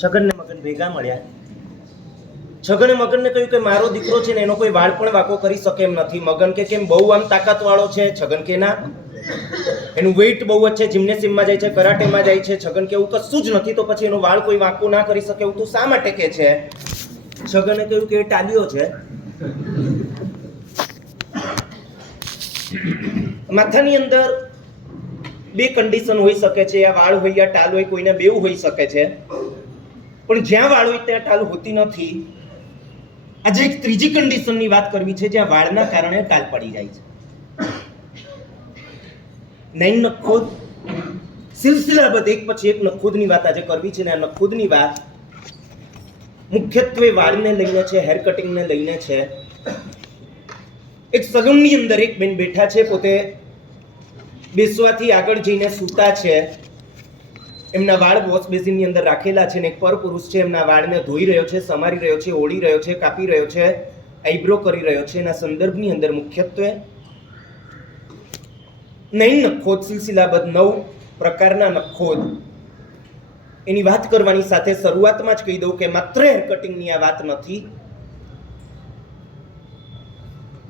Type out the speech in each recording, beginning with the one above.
છગન ને મગન ભેગા મળ્યા. છગને મગનને કહ્યું કે મારો દીકરો છે ને એનો કોઈ વાળ પણ વાંકો કરી શકે એમ નથી. મગન કે કેમ, બહુ આમ તાકાત વાળો છે? છગન કે ના, એનું વેઇટ બહુ જ છે, જિમ્નેશિયમમાં જાય છે, કરાટેમાં જાય છે. છગન કે એવું કશું જ નથી, તો પછી એનો વાળ કોઈ વાંકો ના કરી શકે એવું તું શા માટે કે છે? છગને કહ્યું કે એ ટાલ્યો છે. માથાની અંદર બે કન્ડિશન હોઈ શકે છે, આ વાળ હોય યા ટાલ હોય, કોઈને બેવ હોઈ શકે છે. પણ જ્યાં વાળ હોય ત્યાં ટાલ હોતી નથી. આજે એક ત્રીજી કન્ડિશનની વાત કરવી છે, જ્યાં વાળના કારણે ટાલ પડી જાય છે. નૈન નખોદ સિલસિલાબદ્ધ એક પછી એક નખોદની વાત આજે કરવી છે. ને આ નખોદની વાત મુખ્યત્વે વાળને લઈને છે, હેર કટિંગને લઈને છે. એક સલૂનની અંદર એક બેન બેઠા છે, પોતે બેસવાથી આગળ જઈને સૂતા છે. એમના વાળ વોશ બેસિનની અંદર રાખેલા છે ને એક પરપુરુષ છે, એમના વાળને ધોઈ રહ્યો છે, સમારી રહ્યો છે, ઓળી રહ્યો છે, કાપી રહ્યો છે, આઈબ્રો કરી રહ્યો છે. એના સંદર્ભની અંદર મુખ્યત્વે નૈન નખોદ સિલસિલાબદ્ધ 9 પ્રકારના નખોદ એની વાત કરવાની સાથે શરૂઆતમાં જ કહી દઉં કે માત્ર હેર કટિંગની આ વાત નથી.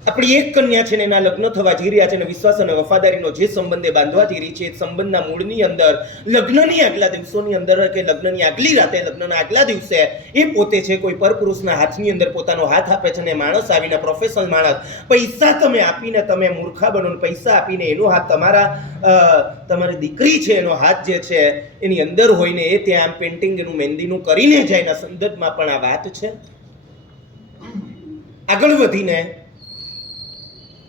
આપણી એક કન્યા છે ને એના લગ્ન થવા જઈ રહ્યા છે, અને વિશ્વાસ અને વફાદારીનો જે સંબંધ બાંધવા જઈ રહી છે, એ સંબંધના મૂળની અંદર લગ્નની આગલા દિવસોની અંદર કે લગ્નની આગલી રાતે, લગ્નના આગલા દિવસે એ પોતે છે કોઈ પરપુરુષના હાથની અંદર પોતાનો હાથ આપે છે. અને માણસ આવીને, પ્રોફેશનલ માણસ, પૈસા તમે આપીને તમે મૂર્ખા બનો, પૈસા આપીને એનો હાથ તમારી દીકરી છે એનો હાથ જે છે એની અંદર હોય ને એ ત્યાં આમ પેન્ટિંગ એનું મહેંદીનું કરીને જાય. એના સંદર્ભમાં પણ આ વાત છે. આગળ વધીને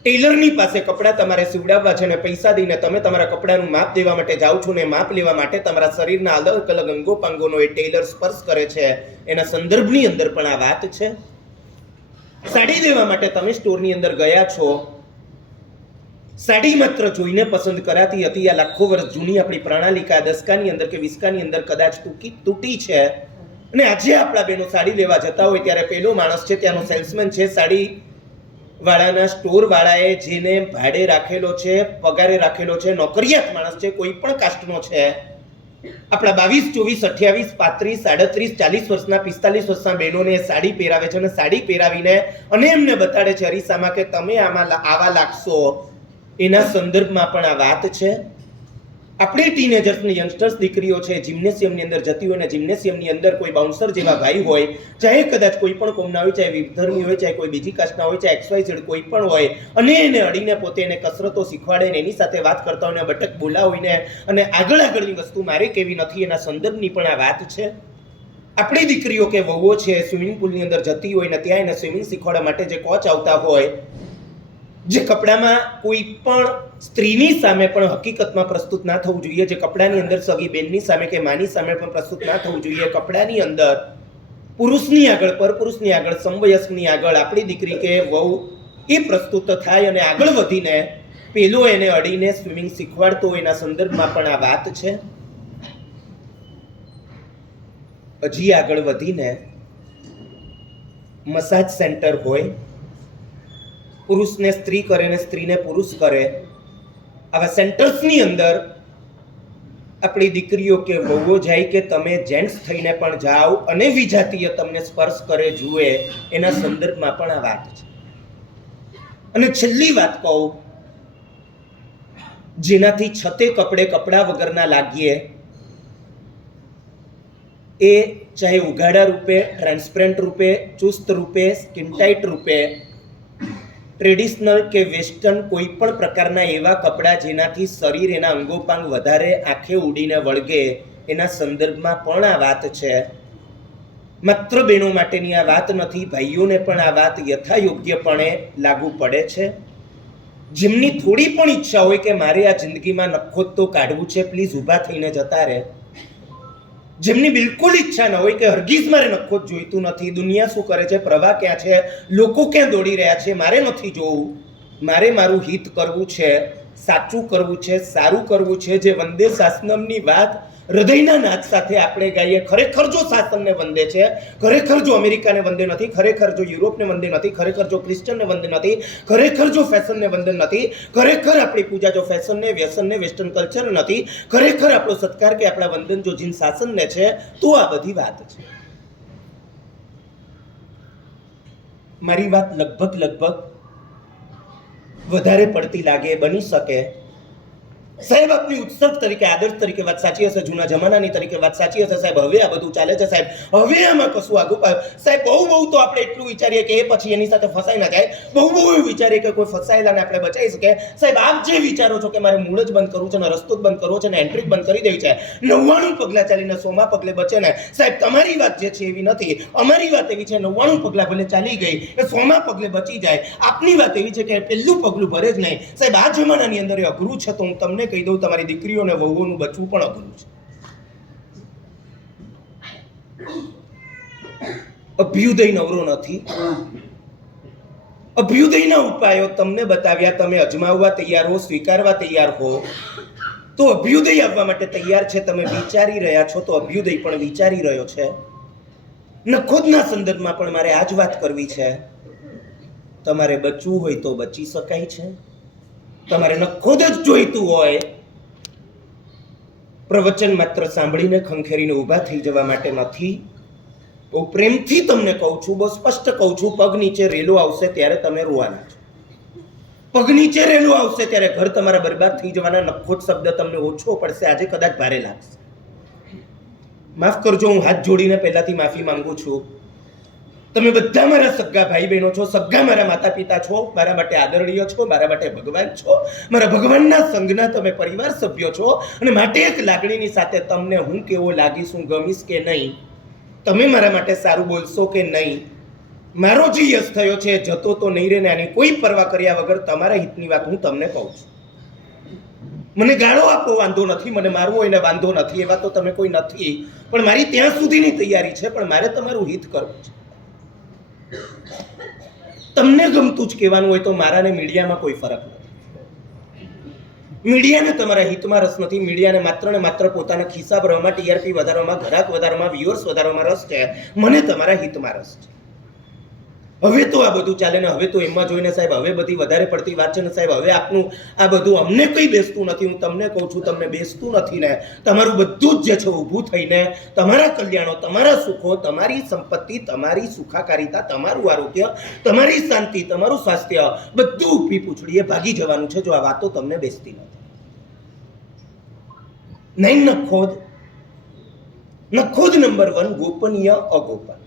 ટેલરની પાસે કપડાં તમારે સીવડાવવા છે અને પૈસા દઈને તમે તમારા કપડાનું માપ દેવા માટે જાઓ છો ને માપ લેવા માટે તમારા શરીરના અલગ અલગ અંગોપાંગોનો એ ટેલર સ્પર્શ કરે છે. એના સંદર્ભની અંદર પણ આ વાત છે. સાડી લેવા માટે તમે સ્ટોરની અંદર ગયા છો, સાડી માત્ર જોઈને પસંદ કરાતી હતી. આ લાખો વર્ષ જૂની આપણી પ્રણાલિકા દસકાની અંદર કે વીસકાની અંદર કદાચ તૂટી છે. અને આજે આપણા બહેનો સાડી લેવા જતા હોય ત્યારે પેલો માણસ છે, ત્યાંનો સેલ્સમેન છે, સાડી વાળાના સ્ટોર વાળાએ જેને ભાડે રાખેલો છે, પગારે રાખેલો છે, નોકરિયાત માણસ છે, કોઈ પણ કાસ્ટનો છે, આપણા 22, 24, 28, 35, 37, 40 વર્ષના, 45 વર્ષના બહેનોને સાડી પહેરાવે છે. અને સાડી પહેરાવીને અને એમને બતાડે છે અરીસામાં કે તમે આમાં આવા લાગશો. એના સંદર્ભમાં પણ આ વાત છે. આપણી ટીનેજર્સની યંગસ્ટર્સ દીકરીઓ છે, જિમ્નેશિયમની અંદર જતી હોય ને જિમ્નેશિયમની અંદર કોઈ બાઉન્સર જેવા ભાઈ હોય, ચાહે કદાચ કોઈ પણ કોમના હોય, ચાહે વિધર્મી હોય, ચાહે કોઈ બીજી કાસ્ટના હોય, ચાહે XYZ કોઈ પણ હોય, અને એને અડીને પોતે એને કસરતો શીખવાડે ને એની સાથે વાત કરતા હોય ને બટક બોલાવીને અને આગળની વસ્તુ મારે કેવી નથી, એના સંદર્ભની પણ આ વાત છે. આપણી દીકરીઓ કે વહુઓ છે, સ્વિમિંગ પુલની અંદર જતી હોય ને ત્યાં એને સ્વિમિંગ શીખવાડવા માટે જે કોચ આવતા હોય, જે કપડામાં કોઈ પણ સ્ત્રીની સામે પણ હકીકતમાં પ્રસ્તુત ના થવું જોઈએ, જે કપડાની અંદર સગી બેનની સામે કે માની સામે પણ પ્રસ્તુત ના થવું જોઈએ, કપડાની અંદર પુરુષની આગળ, પરપુરુષની આગળ, સમવયસ્કની આગળ આપણી દીકરી કે વહુ એ પ્રસ્તુત થાય અને આગળ વધીને પેલો એને અડીને સ્વિમિંગ શીખવાડતો એના સંદર્ભમાં પણ આ વાત છે. હજી આગળ વધીને મસાજ સેન્ટર હોય, પુરુષને સ્ત્રી કરે ને સ્ત્રીને પુરુષ કરે, આવા સેન્ટર્સની અંદર આપણી દીકરીઓ કે વહુઓ જાય કે તમે જેન્ટ્સ થઈને પણ જાઓ અને વિજાતીય તમને સ્પર્શ કરે, જુએ, એના સંદર્ભમાં પણ આ વાત છે. અને છેલ્લી વાત કહું, જેનાથી છતે કપડે કપડા વગરના લાગીએ, એ ચાહે ઉઘાડા રૂપે, ટ્રાન્સપરન્ટ રૂપે, ચુસ્ત રૂપે, સ્કિન ટાઇટ રૂપે, ટ્રેડિશનલ કે વેસ્ટર્ન કોઈ પણ પ્રકારના એવા કપડાં જેનાથી શરીર, એના અંગોપાંગ વધારે આંખે ઉડીને વળગે, એના સંદર્ભમાં પણ આ વાત છે. માત્ર બહેનો માટેની આ વાત નથી, ભાઈઓને પણ આ વાત યથાયોગ્યપણે લાગુ પડે છે. જેમની થોડી પણ ઈચ્છા હોય કે મારે આ જિંદગીમાં નખોદ તો કાઢવું છે, પ્લીઝ ઊભા થઈને જતા રહે. જેમની બિલકુલ ઈચ્છા ન હોય કે હરગીઝ મારે નખોદ જોઈતું નથી, દુનિયા શું કરે છે, પ્રવાહ ક્યાં છે, લોકો ક્યાં દોડી રહ્યા છે, મારે નથી જોવું, મારે મારું હિત કરવું છે, સાચું કરવું છે, સારું કરવું છે, જે વંદે શાસનમની વાત હૃદયના નાદ સાથે આપણે ગાઈએ, ખરેખર જો શાસનને વંદે છે, ખરેખર જો અમેરિકાને વંદે નથી, ખરેખર જો યુરોપને વંદે નથી, ખરેખર જો ક્રિશ્ચનને વંદે નથી, ખરેખર જો ફેશનને વંદન નથી, ખરેખર આપણી પૂજા જો ફેશનને, વ્યસનને, વેસ્ટર્ન કલ્ચર નથી, ખરેખર આપણો સત્કાર કે આપણા વંદન જો જીન શાસનને છે, તો આ બધી વાત છે. મારી વાત લગભગ વધારે પડતી લાગે, બની શકે સાહેબ આપની ઉત્સવ તરીકે, આદર્શ તરીકે વાત સાચી હશે, જૂના જમાનાની તરીકે વાત સાચી હશે સાહેબ. હવે આ બધું ચાલે છે સાહેબ, હવે આમાં કશું આગું સાહેબ. બહુ તો આપણે એટલું વિચારીએ કે એ પછી એની સાથે ફસાઈ ના જાય, બહુ એવું વિચારીએ કે કોઈ ફસાયેલાને આપણે બચાવી શકે. સાહેબ આપ જે વિચારો છો કે મારે મૂળ જ બંધ કરવું છે ને રસ્તો જ બંધ કરવો છે ને એન્ટ્રી બંધ કરી દેવી છે, 99 પગલા ચાલીને 100મા પગલે બચે ને સાહેબ, તમારી વાત જે છે એવી નથી, અમારી વાત એવી છે 99 પગલા ભલે ચાલી ગઈ એ 100મા પગલે બચી જાય. આપની વાત એવી છે કે પહેલું પગલું ભરે જ નહીં સાહેબ. આ જમાનાની અંદર એ અઘરું છે, તો હું તમને કહી દઉં, તમારી દીકરીઓને વહુઓનું બચવું પણ અઘરું છે. અભ્યુદય નવરો નથી. અભ્યુદયના ઉપાયો તમને બતાવ્યા, તમે અજમાવવા તૈયાર હો, સ્વીકારવા તૈયાર હો તો અભ્યુદય આવવા માટે તૈયાર છે. તમે વિચારી રહ્યા છો તો અભ્યુદય પણ વિચારી રહ્યો છે. નખોદના સંદર્ભમાં પણ મારે આ જ વાત કરવી છે. તમારે બચવું હોય તો બચી શકાય છે. તમારે નખોદ જ જોઈતું હોય, પ્રવચન માત્ર સાંભળીને ખંખેરીને ઊભા થઈ જવા માટે નથી. બહુ પ્રેમથી તમને કહું છું, બહુ સ્પષ્ટ કહું છું, પગ નીચે રેલો આવશે ત્યારે તમે રોવાના છો. પગ નીચે રેલો આવશે ત્યારે ઘર તમારા બરબાદ થઈ જવાના. નખોદ શબ્દ તમને ઓછો પડશે, આજે કદાચ ભારે લાગશે. માફ કરજો, હું હાથ જોડીને પહેલાથી માફી માંગુ છું. તમે બધા મારા સગા ભાઈ બહેનો છો, સગા મારા માતા પિતા છો, મારા માટે આદરણીય છો, મારા માટે ભગવાન છો, મારા ભગવાનના સંઘના તમે પરિવાર સભ્યો છો. અને માટે એક લાગણીની સાથે તમને હું કેવો લાગીશ, હું ગમીશ કે નહીં, તમે મારા માટે સારું બોલશો કે નહીં, મારો જે યશ થયો છે જતો તો નહીં રહે ને આની કોઈ પરવા કર્યા વગર તમારા હિતની વાત હું તમને કહું છું. મને ગાળો આપો વાંધો નથી, મને મારવો એને વાંધો નથી, એવા તો તમે કોઈ નથી, પણ મારી ત્યાં સુધીની તૈયારી છે. પણ મારે તમારું હિત કરવું છે. તમને ગમતું જ કહેવાનું હોય તો મારાને મીડિયામાં કોઈ ફરક નથી. મીડિયાને તમારા હિતમાં રસ નથી. મીડિયાને માત્ર ને માત્ર પોતાના ખિસ્સા ભરવામાં, ટીઆરપી વધારવામાં, ઘરાક વધારવામાં, વ્યુઅર્સ વધારવામાં રસ છે. મને તમારા હિતમાં રસ છે. હવે તો આ બધું ચાલે ને હવે તો એમાં જોઈને સાહેબ હવે બધી વધારે પડતી વાત છે ને સાહેબ. હવે આપનું આ બધું અમને કંઈ બેસતું નથી. હું તમને કહું છું, તમને બેસતું નથી ને. તમારું બધું જ જે છે ઊભું થઈને તમારા કલ્યાણો, તમારા સુખો, તમારી સંપત્તિ, તમારી સુખાકારિતા, તમારું આરોગ્ય, તમારી શાંતિ, તમારું સ્વાસ્થ્ય બધું ઊભી પૂછડીએ ભાગી જવાનું છે જો આ વાતો તમને બેસતી નથી. નહીં નખોદ નંબર 1, ગોપનીય અગોપન.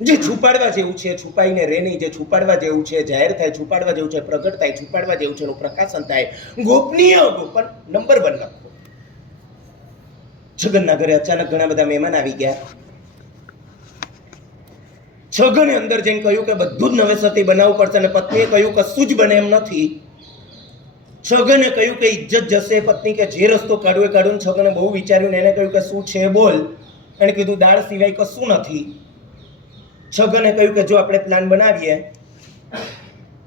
જે છુપાડવા જેવું છે છુપાઈને રહે નહીં, જે છુપાડવા જેવું છે જાહેર થાય, છુપાડવા જેવું છે પ્રગટ થાય, છુપાડવા જેવું છે એનું પ્રકાશન થાય. ગોપનીય અગોપન નંબર 1 લખો. છગનના ઘરે અચાનક ઘણા બધા મહેમાન આવી ગયા. છગને અંદર જઈને કહ્યું કે બધું જ નવેસરથી બનાવવું પડશે, અને પત્નીએ કહ્યું કશું જ બને એમ નથી. છગને કહ્યું કે ઇજ્જત જશે. પત્ની કે જે રસ્તો કાઢવો એ કાઢો. છગને બહુ વિચાર્યું ને એને કહ્યું કે શું છે બોલ. એને કીધું દાળ સિવાય કશું નથી. છગને કહ્યું કે જો આપણે પ્લાન બનાવીએ,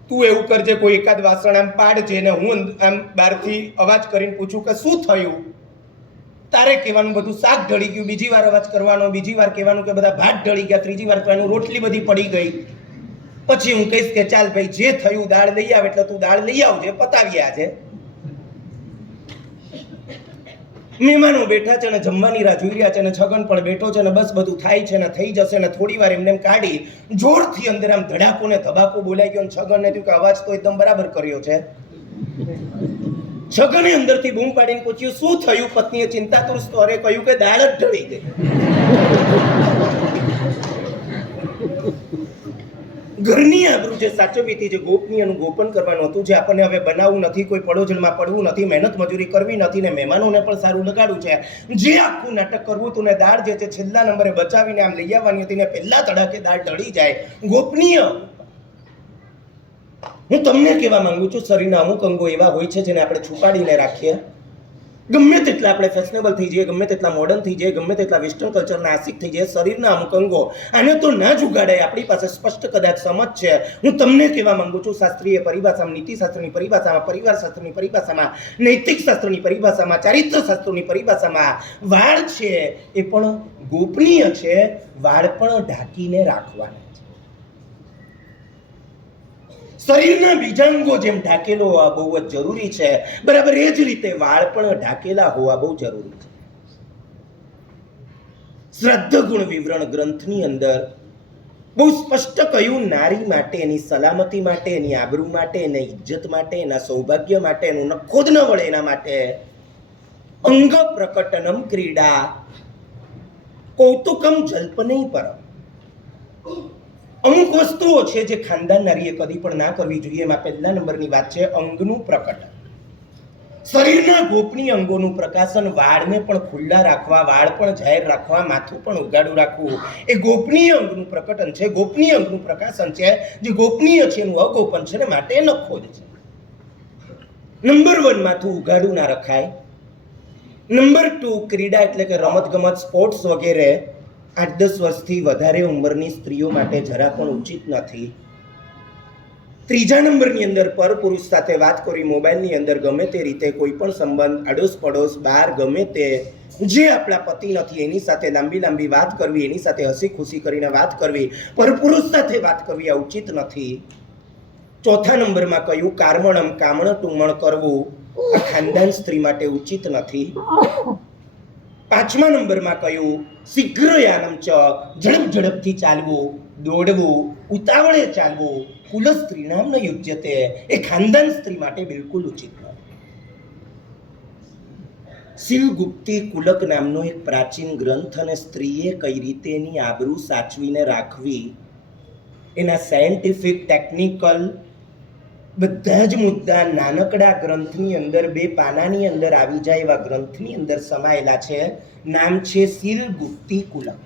તું એવું કરજે, કોઈ એકાદ વાસણ આમ પાડજે ને હું આમ બહારથી અવાજ કરીને પૂછું કે શું થયું. તારે કહેવાનું બધું શાક ઢળી ગયું, બીજી વાર અવાજ કરવાનો, બીજી વાર કહેવાનું કે બધા ભાત ઢળી ગયા, ત્રીજી વાર કહેવાનું રોટલી બધી પડી ગઈ. પછી હું કહીશ કે ચાલ ભાઈ જે થયું દાળ લઈ આવ, એટલે તું દાળ લઈ આવજે, પતાવીએ આજે. મહેમાનો બેઠા છે અને જમવાની રાહ જોઈ રહ્યા છે અને છગન પણ બેઠો છે અને બસ બધું થાય છે ને થઈ જશે ને થોડી વાર એમને કાઢી જોરથી અંદર આમ ધડાકો ને ધબાકો બોલાઈ ગયો. છગનને થયું કે અવાજ તો એકદમ બરાબર કર્યો છે. છગને અંદરથી બૂમ પાડીને પૂછ્યું શું થયું. પત્નીએ ચિંતાતુર સ્વરે કહ્યું કે દાળ જ ઢળી ગઈ. ઘરની આબરૂ જે સાચવવી હતી, જે ગોપનીયનું ગોપન કરવાનું હતું, જે આપણને હવે બનાવવું નથી, કોઈ પડોજણમાં પડવું નથી, મહેનત મજૂરી કરવી નથી ને મહેમાનોને પણ સારું લગાડવું છે, જે આખું નાટક કરવું હતું ને દાળ જે છે છેલ્લા નંબરે બચાવીને આમ લઈ આવવાની હતી ને પહેલા તડાકે દાળ ઢળી જાય. ગોપનીય. હું તમને કહેવા માંગુ છું, શરીરના અમુક અંગો એવા હોય છે જેને આપણે છુપાડીને રાખીએ. ગમે તેટલા આપણે ફેશનેબલ થઈ જઈએ, ગમે તેટલા મોડર્ન થઈ જઈએ, ગમે તેટલા વેસ્ટર્ન કલ્ચરના આશિક થઈ જઈએ, શરીરના અમુક અંગો આને તો ના જ ઉગાડાય. આપણી પાસે સ્પષ્ટ કદાચ સમજ છે. હું તમને કહેવા માંગુ છું, શાસ્ત્રીય પરિભાષામાં, નીતિશાસ્ત્રની પરિભાષામાં, પરિવાર શાસ્ત્રની પરિભાષામાં, નૈતિક શાસ્ત્રની પરિભાષામાં, ચારિત્ર શાસ્ત્રોની પરિભાષામાં વાળ છે એ પણ ગોપનીય છે. વાળ પણ ઢાંકીને રાખવાના. શરીરના બીજા અંગો જેમ ઢાંકેલો હોવા બહુ જ જરૂરી છે, બરાબર એ જ રીતે વાળ પણ ઢાંકેલા હોવા બહુ જરૂરી છે. શ્રાદ્ધ ગુણ વિવરણ ગ્રંથની અંદર બહુ સ્પષ્ટ કહ્યું, નારી માટે, એની સલામતી માટે, એની આબરૂ માટે, એની ઇજ્જત માટે, એના સૌભાગ્ય માટે, એનું નખોદ ન વળે એના માટે અંગ પ્રકટનમ ક્રીડા કૌતુકમ જલ્પનૈ પરમ. અમુક વસ્તુઓ છે જે ખાનદાન નારીએ કદી પણ ના કરવી જોઈએ. એમાં પહેલા નંબરની વાત છે અંગનું પ્રકટન. શરીરના ગોપનીય અંગોનું પ્રકાશન, વાળને પણ ખુલ્લા રાખવા, વાળ પણ જાહેર રાખવા, માથું પણ ઉગાડું રાખવું, એ ગોપનીય અંગનું પ્રકટન છે, ગોપનીય અંગનું પ્રકાશન છે. જે ગોપનીય છે એનું અગોપન છે ને માટે નખોદ છે. નંબર 1 માથું ઉગાડું ના રખાય. નંબર 2 ક્રીડા એટલે કે રમત ગમત, સ્પોર્ટ્સ વગેરે 8-10 વર્ષથી વધારે ઉંમરની સ્ત્રીઓ માટે જરા પણ ઉચિત નથી. ત્રીજા નંબરની અંદર પર પુરુષ સાથે વાત કરવી, મોબાઈલની અંદર ગમે તે રીતે કોઈ પણ સંબંધ, આડોશ પડોશ, બહાર ગમે તે જે આપણા પતિ નથી એની સાથે લાંબી વાત કરવી, એની સાથે હસી ખુશી કરીને વાત કરવી, પર પુરુષ સાથે વાત કરવી આ ઉચિત નથી. ચોથા નંબરમાં કહ્યું કાર્મણમ, કામણ ટુમણ કરવું આ ખાનદાન સ્ત્રી માટે ઉચિત નથી. 5મા નંબરમાં કહ્યું શીઘ્રયાનમ ચ, ઝડપથી ચાલવું, દોડવું, ઉતાવળે ચાલવું, કુલ સ્ત્રીનામ ન યુજ્યતે, એ ખાનદાન સ્ત્રી માટે બિલકુલ ઉચિત નથી. શિલગુપ્તી કુલક નામનો એક પ્રાચીન ગ્રંથ અને સ્ત્રીએ કઈ રીતે એની આબરૂ સાચવીને રાખવી એના સાયન્ટિફિક, ટેકનિકલ બધા જ મુદ્દા નાનકડા ગ્રંથની અંદર 2 પાનાની અંદર આવી જાય એવા ગ્રંથની અંદર સમાયેલા છે. નામ છે શિલગુપ્તી કુલક.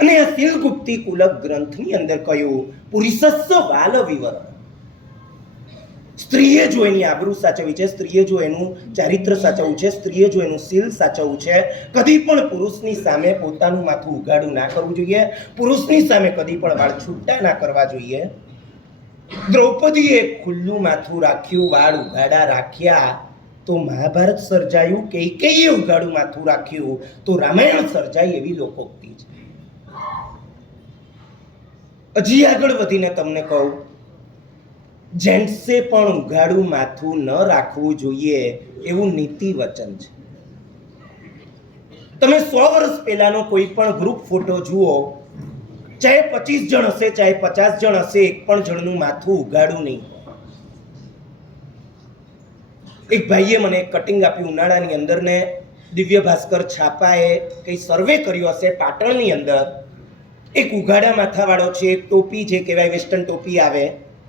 અને આ શિલગુપ્તી કુલક ગ્રંથની અંદર કહ્યું પુરુષસ્સ વાલ વિવરણ. સ્ત્રીએ જો એની આબરૂ સાચવવી છે, સ્ત્રીએ જો એનું ચારિત્ર સાચવવું છે, સ્ત્રીએ જો એનું શીલ સાચવવું છે, કદી પણ પુરુષની સામે પોતાનું માથું ઉગાડું ના કરવું જોઈએ. પુરુષની સામે કદી પણ વાળ છૂટા ના કરવા જોઈએ. દ્રૌપદીએ ખુલ્લું માથું રાખ્યું, વાળ ઉગાડા રાખ્યા તો મહાભારત સર્જાયું. કૈકેયીએ ઉગાડું માથું રાખ્યું તો રામાયણ સર્જાય એવી લોકોક્તિ છે. હજી આગળ વધીને તમને કહું, જેન્ટ્સે પણ ઉગાડું માથું ન રાખવું જોઈએ એવું નીતિ વચન છે. તમે 100 વર્ષ પહેલાનો કોઈ પણ ગ્રુપ ફોટો જુઓ, ચાહે 25 જણ હશે, ચાહે 50 જણ હશે, એક પણ જણનું માથું ઉગાડું નહીં. એક ભાઈએ મને કટિંગ આપ્યું ઉનાળાની અંદર ને દિવ્ય ભાસ્કર છાપાએ કઈ સર્વે કર્યો હશે પાટણની અંદર. એક ઉગાડા માથાવાળો છે, એક ટોપી જે કહેવાય વેસ્ટર્ન ટોપી આવે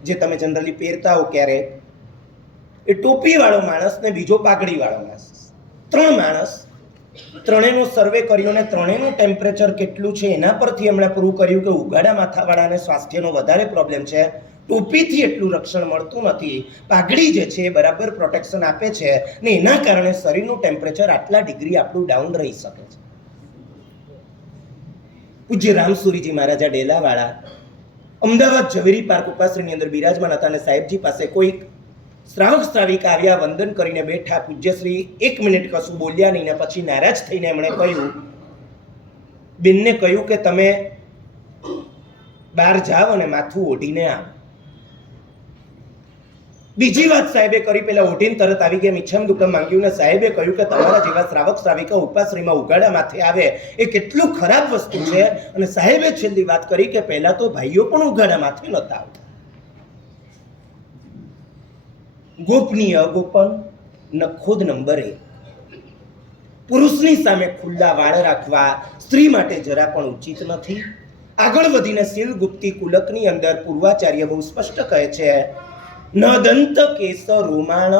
જે તમે જનરલી પહેરતા હો ક્યારેક, એ ટોપીવાળો માણસ ને બીજો પાઘડીવાળો માણસ, 3 માણસ, ત્રણેયનો સર્વે કર્યો ને ત્રણેયનું ટેમ્પરેચર કેટલું છે એના પરથી એમણે પ્રૂવ કર્યું કે ઉગાડા માથાવાળાને સ્વાસ્થ્યનો વધારે પ્રોબ્લેમ છે. ટોપીથી એટલું રક્ષણ મળતું નથી, પાઘડી જે છે બરાબર પ્રોટેક્શન આપે છે ને એના કારણે શરીરનું ટેમ્પરેચર આટલા ડિગ્રી આપણું ડાઉન રહી શકે છે. પૂજ્ય રામસુરીજી મહારાજા ડેલાવાળા અમદાવાદ ઝવેરી પાર્ક ઉપાશ્રીની અંદર બિરાજમાન હતા અને સાહેબજી પાસે કોઈક શ્રાવક શ્રાવિકા આવ્યા, વંદન કરીને બેઠા. પૂજ્યશ્રી 1 મિનિટ કશું બોલ્યા નહીં ને પછી નારાજ થઈને એમણે કહ્યું, બેનને કહ્યું કે તમે બહાર જાઓ અને માથું ઓઢીને આવો. બીજી વાત સાહેબે કરી, પેલા ઓઢીને તરત આવી ગયા, મિચ્છામ દુક્કમ માંગ્યું ને સાહેબે કહ્યું કે તમારા જેવા શ્રાવક શ્રાવિકા ઉપાશ્રીમાં ઉગાડા માથે આવે એ કેટલું ખરાબ વસ્તુ છે. અને સાહેબે છેલ્લી વાત કરી કે પહેલા તો ભાઈઓ પણ ઉગાડા માથે નતા આવતા. ગોપનીય અગોપન નખોદ નંબર 1. પુરુષની સામે ખુલ્લા વાળ રાખવા સ્ત્રી માટે જરા પણ ઉચિત નથી. આગળ વધીને શિલગુપ્તી કુલકની અંદર પૂર્વાચાર્ય બહુ સ્પષ્ટ કહે છે, ન દંત કેસ રોમાણ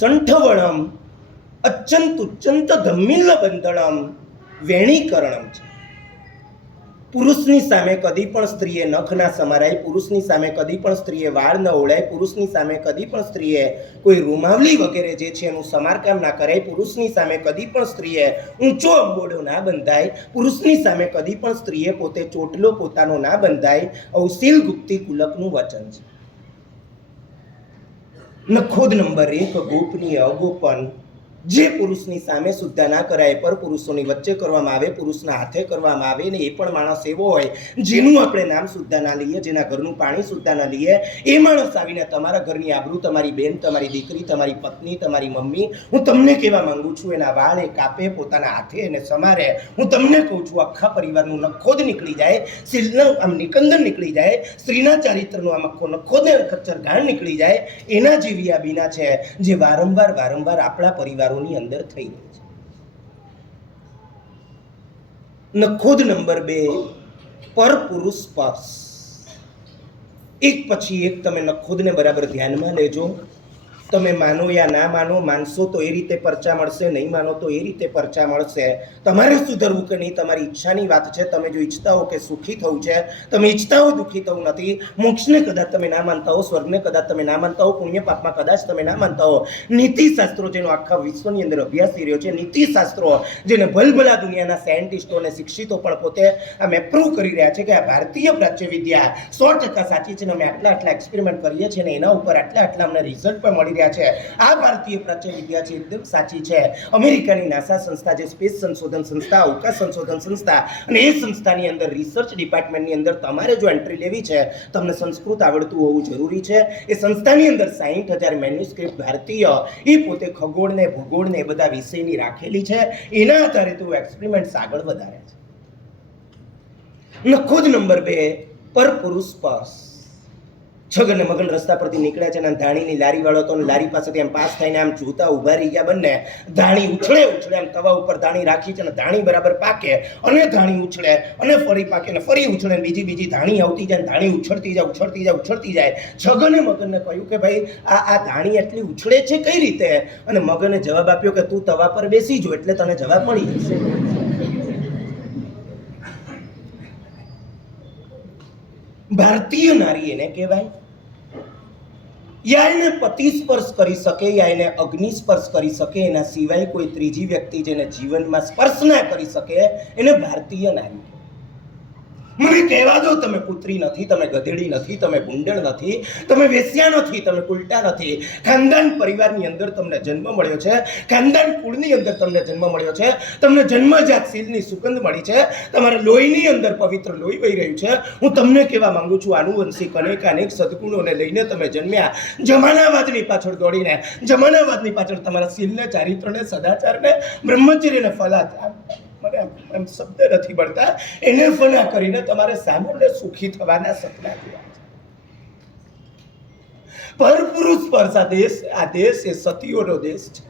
સંઠવણમ અચ્યંત ઉચ્ચંત ધમ્મિલ બંધણમ વેણીકરણમ છે. પુરુષની સામે કદી પણ સ્ત્રીએ નખ ના સમારાય, પુરુષની સામે કદી પણ સ્ત્રીએ વાળ ન ઓળાય, પુરુષની સામે કદી પણ સ્ત્રીએ કોઈ રૂમાવલી વગેરે જે છે એનું સમારકામ ના કરાય, પુરુષની સામે કદી પણ સ્ત્રીએ ઊંચો અંબોડો ના બંધાય, પુરુષની સામે કદી પણ સ્ત્રીએ પોતે ચોટલો પોતાનો ના બંધાય. આવું શીલગુપ્તી કુલકનું વચન છે. નખોદ નંબર 1, ગોપનીય અગોપન. જે પુરુષની સામે શુદ્ધ ના કરાય, પર પુરુષોની વચ્ચે કરવામાં આવે, પુરુષના હાથે કરવામાં આવે ને એ પણ માણસ એવો હોય જેનું આપણે નામ શુદ્ધ ના લઈએ, જેના ઘરનું પાણી શુદ્ધ ના લઈએ, એ માણસ આવીને તમારા ઘરની આબરૂ, તમારી બેન, તમારી દીકરી, તમારી પત્ની, તમારી મમ્મી, હું તમને કહેવા માંગુ છું, એના વાળ એ કાપે, પોતાના હાથે એને સમારે. હું તમને કહું છું, આખા પરિવારનું નખોદ નીકળી જાય, શીલનું આમ નિકંદન નીકળી જાય, સ્ત્રીના ચારિત્રનું આમ આખો નખોદ ખચ્ચર ગાણ નીકળી જાય. એના જેવી આ બીના છે જે વારંવાર આપણા પરિવારો ની અંદર થઈ રહી છે. નખોદ નંબર 2, પર પુરુષ સ્પર્શ. એક પછી એક તમે નખોદને બરાબર ધ્યાનમાં લેજો. તમે માનો યા ના માનો, માનશો તો એ રીતે પરચા મળશે, નહીં માનો તો એ રીતે પરચા મળશે. તમારે સુધરવું કે નહીં તમારી ઈચ્છાની વાત છે. તમે જો ઈચ્છતા હો કે સુખી થવું છે, તમે ઈચ્છતા હો દુઃખી થવું નથી, મોક્ષને કદાચ તમે ના માનતા હો, સ્વર્ગને કદાચ તમે ના માનતા હો, પુણ્ય પાપમાં કદાચ તમે ના માનતા હો, નીતિશાસ્ત્રો જેનો આખા વિશ્વની અંદર અભ્યાસ થઈ રહ્યો છે, નીતિશાસ્ત્રો જેને ભલભલા દુનિયાના સાયન્ટિસ્ટો અને શિક્ષિતો પણ પોતે આમ એપ્રૂવ કરી રહ્યા છે કે આ ભારતીય પ્રાચ્ય વિદ્યા 100% સાચી છે ને અમે આટલા એક્સપેરિમેન્ટ કરીએ છીએ ને એના ઉપર આટલા અમને રિઝલ્ટ પણ મળી રહ્યા છે. આ ભારતીય પ્રાચ્ય વિદ્યા છે એકદમ સાચી છે. અમેરિકાની નાસા સંસ્થા, જે સ્પેસ સંશોધન સંસ્થા, અવકાશ સંશોધન સંસ્થા, અને એ સંસ્થાની અંદર રિસર્ચ ડિપાર્ટમેન્ટની અંદર તમારે જો એન્ટ્રી લેવી છે, તમને સંસ્કૃત આવડતું હોવું જરૂરી છે. એ સંસ્થાની અંદર 60,000 મેન્યુસ્ક્રિપ્ટ ભારતીય, એ પોતે ખગોળને, ભૂગોળને એ બધા વિષયની રાખેલી છે. એના આધારે તો એક્સપેરિમેન્ટ આગળ વધારે છે. નખોદ નંબર 2, પર પુરુષ સ્પર્શ. છગન મગન રસ્તા પરથી નીકળ્યા છે અને ધાણીની લારી વાળો તો લારી પાસેથી આમ પાસ થઈને આમ જોતા ઉભા રહી ગયા બંને. ધાણી ઉછળે આમ તવા ઉપર ધાણી રાખી છે અને ધાણી બરાબર પાકે અને ધાણી ઉછળે અને ફરી પાકે અને ફરી ઉછળે, બીજી ધાણી આવતી જાય, ધાણી ઉછળતી જાય. છગને મગનને કહ્યું કે ભાઈ આ ધાણી એટલી ઉછળે છે કઈ રીતે? અને મગને જવાબ આપ્યો કે તું તવા પર બેસી જો એટલે તને જવાબ મળી જશે. ભારતીય નારી એને કહેવાય, યા એને પતિ સ્પર્શ કરી શકે, યા એને અગ્નિ સ્પર્શ કરી શકે, એના સિવાય કોઈ ત્રીજી વ્યક્તિ જેને જીવનમાં સ્પર્શ ના કરી શકે એને ભારતીય નારી. મને કહેવા દો, તમે પુત્રી નથી, તમે ગધેડી નથી, તમે ગુંડળ નથી, તમે વેશ્યા નથી, તમે ઉલટા નથી. ખાનદાન પરિવારની અંદર તમને જન્મ મળ્યો છે, ખાનદાન કુળની અંદર તમને જન્મ મળ્યો છે, તમને જન્મજાત શીલની સુગંધ મળી છે, તમારા લોહીની અંદર પવિત્ર લોહી વહી રહ્યું છે. હું તમને કહેવા માંગુ છું, આનુવંશિક અનેક સદગુણોને લઈને તમે જન્મ્યા. જમાનાવાદની પાછળ દોડીને, જમાનાવાદની પાછળ તમારા શીલને, ચારિત્રને, સદાચારને, બ્રહ્મચર્યને ફલાચાર, મને એમ શબ્દ નથી મળતા, એને ફના કરીને તમારે સાંભળને સુખી થવાના સપના જોયા છે. પર પુરુષ સ્પર્શ. આ દેશ એ સતીઓનો દેશ છે.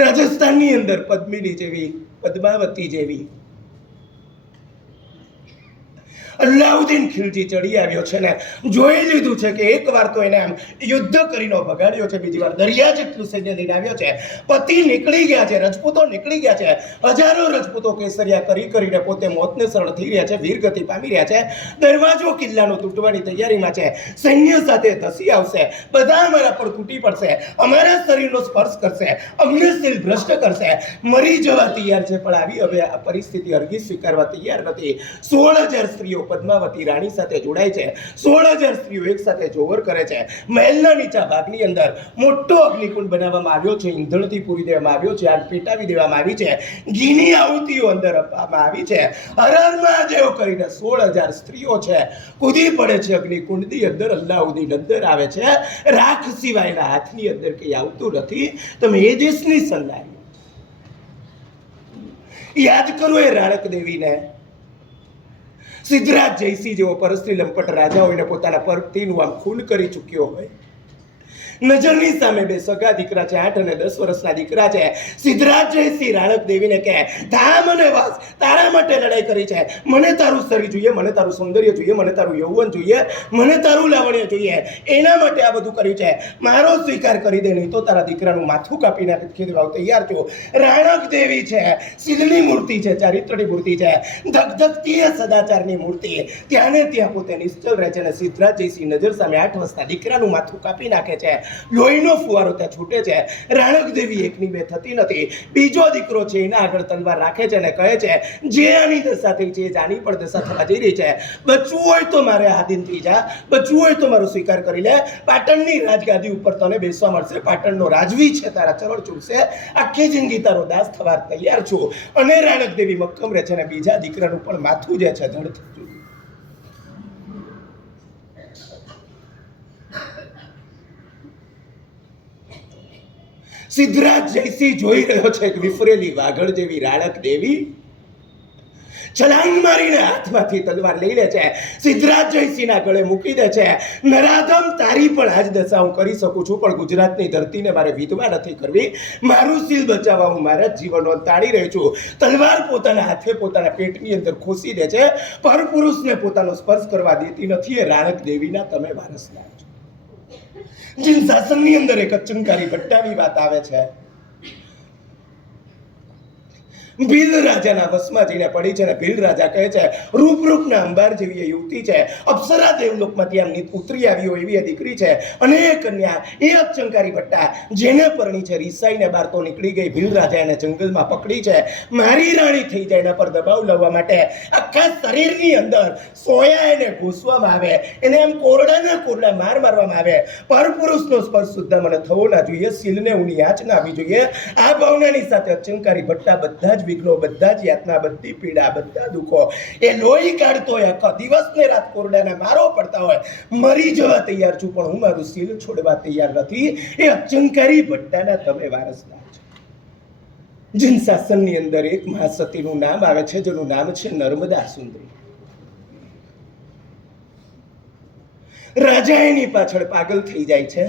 રાજસ્થાનની અંદર પદ્મિની જેવી, પદ્માવતી જેવી, અલાઉદ્દીન ખિલજી ચડી આવ્યો છે ને જોઈ લીધું છે કે એક વાર તો એને આમ યુદ્ધ કરીને ભગાડ્યો છે, બીજી વાર દરિયા જેટલું સૈન્ય લઈને આવ્યો છે. પતિ નીકળી ગયા છે, રજપૂતો નીકળી ગયા છે, હજારો રજપૂતો કેસરિયા કરીને પોતે મોતને શરણ થઈ રહ્યા છે, વીરગતિ પામી રહ્યા છે. દરવાજો કિલ્લાનો તૂટવાની તૈયારીમાં છે. સૈન્ય સાથે ધસી આવશે, બધા અમારા પર તૂટી પડશે, અમારા શરીરનો સ્પર્શ કરશે, અમને શીલ ભ્રષ્ટ કરશે, મરી જવા તૈયાર છે. પણ આવી હવે આ પરિસ્થિતિ હરગીજ સ્વીકારવા તૈયાર નથી. 16,000 સ્ત્રીઓ પદ્માવતી રાણી સાથે જોડાય છે, 16,000 સ્ત્રીઓ એક સાથે જોવર કરે છે. મહેલના નીચા ભાગની અંદર મોટો અગ્નિકુંડ બનાવવામાં આવ્યો છે, ઈંધણથી પૂરી દેવામાં આવ્યો છે, આગ પેટાવી દેવામાં આવી છે, ઘીની આહુતિઓ અંદર આપવામાં આવી છે. હર મહાદેવ કરીને 16,000 સ્ત્રીઓ છે કૂદી પડે છે અગ્નિકુંડની અંદર. અલ્લાઉદ્દીન અંદર આવે છે, રાખ સિવાયના હાથની અંદર કંઈ આવતું નથી. તમે એ દેશની સલ્લાહ યાદ કરો, એ રાણક દેવીને સિદ્ધરાજ જયસિંહ જેવો પરસ્ત્રી લંપટ રાજા હોય ને પોતાના પતિનું આમ ખૂન કરી ચૂક્યો હોય, નજરની સામે બે સગા દીકરા છે, 8 અને 10 વર્ષના દીકરા છે. સિદ્ધરાજ જયસિંહ રાણક દેવીને કહે, થા મને વાસ, તારા માટે લડાઈ કરી છે. મને તારું શરીર જોઈએ, મને તારું સૌંદર્ય જોઈએ, મને તારું યૌવન જોઈએ, મને તારું લાવણ્ય જોઈએ. એના માટે આ બધું કર્યું છે. મારો સ્વીકાર કરી દે, નહીં તો તારા દીકરાનું માથું કાપી નાખી દેવા તૈયાર છું. રાણક દેવી છે, શિલની મૂર્તિ છે, ચારિત્રની મૂર્તિ છે, ધગધગતી સદાચારની મૂર્તિ. ત્યાં ને ત્યાં પોતે નિશ્ચલ રહે છે અને સિદ્ધરાજ જયસિંહ નજર સામે 8 વર્ષના દીકરાનું માથું કાપી નાખે છે. લોહીનો ફુવારો ત્યાં છૂટે છે. રાણક દેવી એકની બે થતી નથી. બીજો દીકરો છે એના આગળ તલવાર રાખે છે અને કહે છે, જે આની દશા થઈ છે આની પણ દશા થવા જઈ રહી છે. બચવું હોય તો મારે આધીન થઈ જા, બચવું હોય તો મારો સ્વીકાર કરી લે. પાટણની રાજગાદી ઉપર તને બેસવા મળશે, પાટણનો રાજવી છે, તારા ચરણ ચૂકશે, આખી જિંદગી તારો દાસ થવા તૈયાર છું. અને રાણક દેવી મક્કમ રહે છે અને બીજા દીકરાનું પણ માથું જે છે ધડ થતું. સિદ્ધરાજ જયસિંહ જોઈ રહ્યો છે કે વિફરેલી વાઘડ જેવી રાણક દેવી છલાંગ મારીને હાથમાંથી તલવાર લઈ લે છે, સિદ્ધરાજ જયસિંહના ગળે મૂકી દે છે. નરાધમ, તારી પણ આજ દશા હું કરી શકું છું, પણ ગુજરાતની ધરતીને મારે વિધવા નથી કરવી. મારું શીલ બચાવવા હું મારા જ જીવનનો તાળી રહી છું. તલવાર પોતાના હાથે પોતાના પેટની અંદર ખોસી દે છે. પરપુરુષને પોતાનો સ્પર્શ કરવા દેતી નથી. એ રાણક દેવીના તમે વારસદાર છો. જીન શાસનની અંદર એક અચંકારી ઘટનાની વાત આવે છે. ભીલ રાજાના વશમાં જઈને પડી છે અને ભીલ રાજા કહે છે, રૂપરૂપના અંબાર જેવી એ યુવતી છે, અપ્સરા દેવલોકમાંથી આમ ઉતરી આવી હોય એવી એ દીકરી છે, અને એ કન્યા, એ અચંકારી ભટ્ટા જેને પરણી છે, રીસાઈને બહાર તો નીકળી ગઈ. ભીલ રાજા એને જંગલમાં પકડી છે. મારી રાણી થઈ જાય એના પર દબાવ લાવવા માટે આખા શરીરની અંદર સોયા એને ઘૂસવામાં આવે, એને એમ કોરડાના કોરડા માર મારવામાં આવે. પરપુરુષનો સ્પર્શ સુદ્ધા મને થવો ના જોઈએ, શીલને ઊની આંચ ના આવી જોઈએ. આ ભાવનાની સાથે અચંકારી ભટ્ટા બધા જ વિઘ્નો, બધા જ યાતના, બધી પીડા, બધા દુઃખો એ લોહી કાઢતો હોય, આખો દિવસ ને રાત કોરડાના મારો પડતા હોય, મરી જવા તૈયાર છું, પણ હું મારું શીલ છોડવા તૈયાર નથી. એ અચંકારી ભટ્ટાના તમે વારસદાર છો. જીન શાસનની અંદર એક મહાસતીનું નામ આવે છે, જેનું નામ છે નર્મદા સુંદરી. રાજા એની પાછળ પાગલ થઈ જાય છે.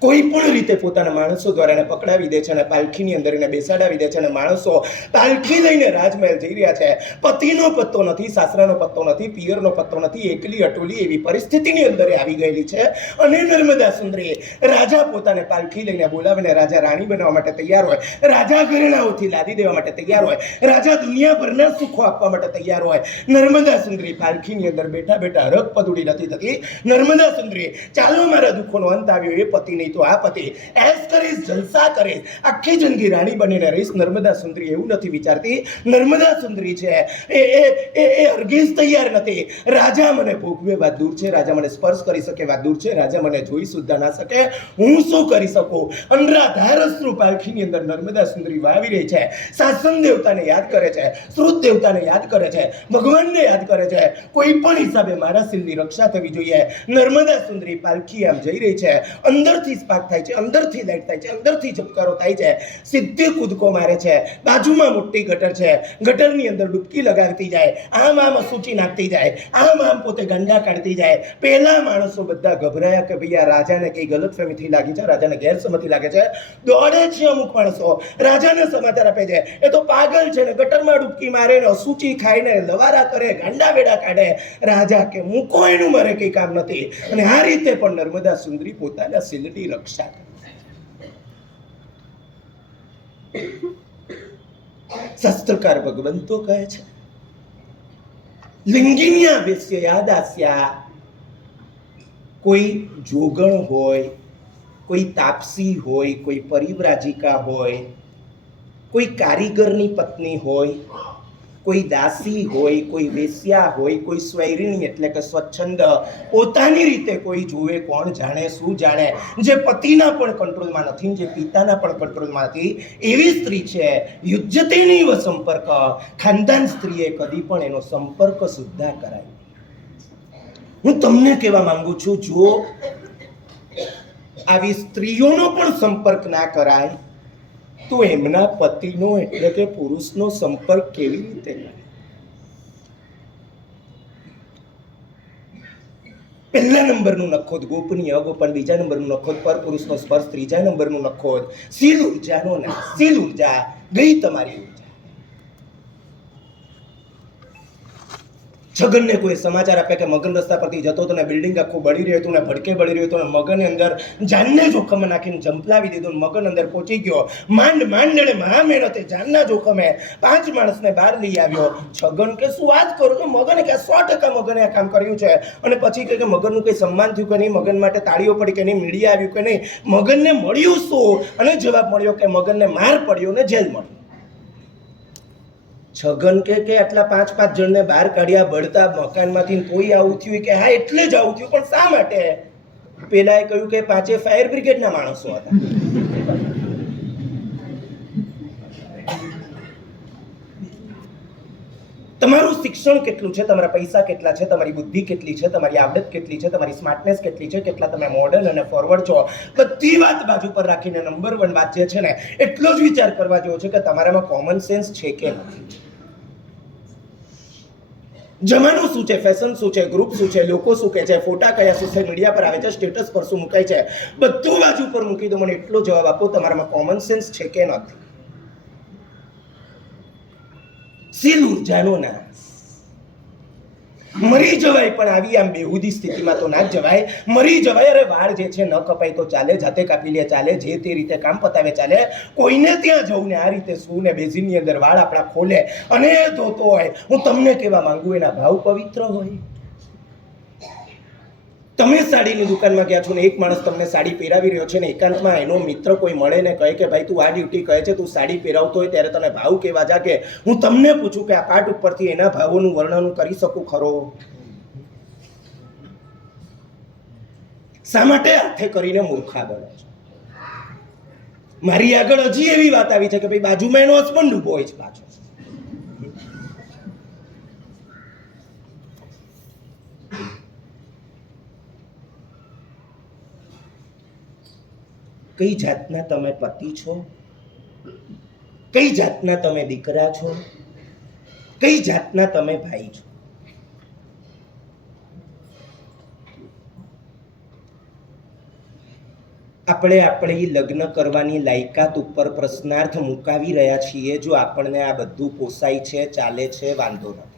કોઈ પણ રીતે પોતાના માણસો દ્વારા એને પકડાવી દે છે અને પાલખીની અંદર એને બેસાડાવી દે છે અને માણસો પાલખી લઈને રાજમહેલ જઈ રહ્યા છે. પતિનો પત્તો નથી, સાસરાનો પત્તો નથી, પિયરનો પત્તો નથી, એકલી અટોલી એવી પરિસ્થિતિની અંદર આવી ગયેલી છે. અને નર્મદા સુંદરી રાજા પોતાને પાલખી લઈને બોલાવીને રાજા રાણી બનાવવા માટે તૈયાર હોય, રાજા ઘરેણાઓથી લાદી દેવા માટે તૈયાર હોય, રાજા દુનિયાભરના સુખો આપવા માટે તૈયાર હોય. નર્મદા સુંદરી પાલખીની અંદર બેઠા બેઠા હરખ પદુડી નથી થતી. નર્મદા સુંદરી, ચાલો મારા દુઃખોનો અંત આવ્યો, એ પતિ નહીં તો આ પતિ, એસ કરીશ, જલસા કરીશ, આખી જિંદગી રાણી બનીને રહીશ. નર્મદા સુંદરી એવું નથી વિચારતી. નર્મદા સુંદરી છે એ હરગીઝ તૈયાર નથી. રાજા મને ભોગવે વાત દૂર છે, રાજા મને સ્પર્શ કરી શકે વાત દૂર છે, રાજા મને જોઈ સુદ્ધા ના શકે, હું શું કરી શકું? અનરાધાર અશ્રુ પાલખીની અંદર નર્મદા સુંદરી વાવી રહી છે. શાસન દેવતાને યાદ કરે છે, શ્રુત દેવતાને યાદ કરે છે, ભગવાનને યાદ કરે છે. કોઈ પણ હિસાબે મારા શીલની રક્ષા થવી જોઈએ. નર્મદા સુંદરી પાલખી આમ જઈ રહી છે. અંદરથી સ્પાર્ક થાય છે, અંદરથી લાઈટ થાય છે, અંદરથી ઝબકારો થાય છે. સીધી કૂદકો મારે છે. બાજુમાં મોટી ગટર છે, ગટરની અંદર ડૂબકી લગાવતી જાય, આમ સૂચી નાખતી જાય, આમ પોતે ગંડા કાઢતી જાય. પહેલા માણસો બધા ગભરાયા કે ભાઈ આ રાજાને કઈ ગલતફહેમીથી લાગી છે, રાજાને ગેરસમતી લાગે છે. દોડે છે અમુક માણસો, રાજાને સમાચાર આપે છે, એ તો પાગલ છે ને, ગટરમાં ડૂબકી મારે ને સૂચી ખાઈને લવારા કરે, ગાંડા વેડા કાઢે. રાજા કે મૂકો, એનું મારે કઈ કામ નથી. અને આ રીતે પણ નર્મદા સુંદરી પોતાના શીલની રક્ષા કરે. શાસ્ત્રકાર ભગવંતો કહે છે, લિંગિન્યા વેશ્યાદાસ્યા. કોઈ જોગણ હોય, કોઈ તાપસી હોય, કોઈ પરિવ્રાજિકા હોય, કોઈ કારીગરની પત્ની હોય, કોઈ દાસી હોય, કોઈ વેશ્યા હોય, કોઈ સ્વૈરિણી એટલે કે સ્વચ્છંદ, પોતાની રીતે કોઈ જુએ, કોણ જાણે, શું જાણે, જે પતિના પણ કંટ્રોલમાં નથી, જે પિતાના પણ કંટ્રોલમાં નથી, એવી સ્ત્રી છે. યુજ્યતેની વ સંપર્ક. ખાનદાન સ્ત્રીએ કદી પણ એનો સંપર્ક સુદ્ધા કરાય. હું તમને કહેવા માંગુ છું, જો આવી સ્ત્રીઓનો પણ સંપર્ક ના કરાય તો એમના પતિનો એટલે કે પુરુષનો સંપર્ક કેવી રીતે કરે? પહેલા નંબરનું નખોદ ગોપનીય અગોપન, બીજા નંબરનું નખોદ પરપુરુષનો સ્પર્શ, ત્રીજા નંબરનું નખોદ સીલ ઉર્જાનો નાશ. સીલ ઉર્જા ગઈ તમારી ઉર્જા. છગનને કોઈ સમાચાર આપે કે મગન રસ્તા પરથી જતો હતો ને બિલ્ડિંગ આખું બળી રહ્યું હતું ને ભડકે બળી રહ્યું હતું ને મગનની અંદર જાનને જોખમે નાખીને જંપલાવી દીધું ને મગન અંદર પહોંચી ગયો. માંડ એણે મહા મહેનતે જાનના જોખમે 5 માણસને બહાર લઈ આવ્યો. છગન કે શું વાત કરો છો? મગને કે 100% મગને આ કામ કર્યું છે. અને પછી કે મગનનું કંઈ સન્માન થયું કે નહીં, મગન માટે તાળીઓ પડી કે નહીં, મીડિયા આવ્યું કે નહીં, મગનને મળ્યું શું? અને જવાબ મળ્યો કે મગનને માર પડ્યો ને જેલ મળી. છગન કે આટલા 5 જણને બહાર કાઢ્યા બળતા મકાનમાંથી, કોઈ આવું થયું કે હા એટલે જ આવું થયું, પણ શા માટે? પેલાએ કહ્યું કે 5 ફાયર બ્રિગેડના માણસો હતા. તમારું શિક્ષણ કેટલું છે, તમારા પૈસા કેટલા છે, તમારી બુદ્ધિ કેટલી છે, તમારી આવડત કેટલી છે, તમારી સ્માર્ટનેસ કેટલી છે, કેટલા તમે મોડર્ન અને ફોરવર્ડ છો, બધી વાત બાજુ પર રાખીને નંબર 1 વાત જે છે ને એટલો જ વિચાર કરવા જેવો છે કે તમારામાં કોમન સેન્સ છે કે નથી. જમાનો શું છે, ફેશન શું છે, ગ્રુપ શું છે, લોકો શું કહે છે, ફોટા કયા સોશિયલ મીડિયા પર આવે છે, સ્ટેટસ પર શું મુકાય છે, બધું બાજુ પર મૂકી દો. મને એટલો જવાબ આપો, તમારામાં કોમન સેન્સ છે કે નથી. સીલ ઉર્જાનો નાશ. મરી જવાય પણ આવી આમ બેહુદી સ્થિતિમાં તો ના જ જવાય. મરી જવાય. અરે વાળ જે છે ન કપાય તો ચાલે, જાતે કાપી લે ચાલે, જે તે રીતે કામ પતાવે ચાલે. કોઈને ત્યાં જવું ને આ રીતે શું ને બેઝીનની અંદર વાળ આપણા ખોલે અને ધોતો હોય. હું તમને કહેવા માંગુ, એના ભાવ પવિત્ર હોય. તમે સાડીની દુકાનમાં ગયા છો ને એક માણસ તમને સાડી પહેરાવી રહ્યો છે ને એકાંતમાં એનો મિત્ર કોઈ મળે ને કહે કે ભાઈ તું આ ડ્યુટી કહે છે, તું સાડી પહેરાવતો હોય ત્યારે તને ભાવ કેવા જાગે. હું તમને પૂછું કે આ પાઠ ઉપરથી એના ભાવોનું વર્ણન કરી શકું ખરો? શા માટે હાથે કરીને મૂર્ખા બનો છો? મારી આગળ હજી એવી વાત આવી છે કે ભાઈ બાજુમાં એનો હસબન્ડ ઊભો હોય છે પાછો. કઈ જાતના તમે પતિ છો? કઈ જાતના તમે દીકરા છો? કઈ જાતના તમે ભાઈ છો? આપણે આપણી લગ્ન કરવાની લાયકાત ઉપર પ્રશ્નાર્થ મુકાવી રહ્યા છીએ. જો આપણને આ બધું પોસાય છે, ચાલે છે, વાંધો નથી.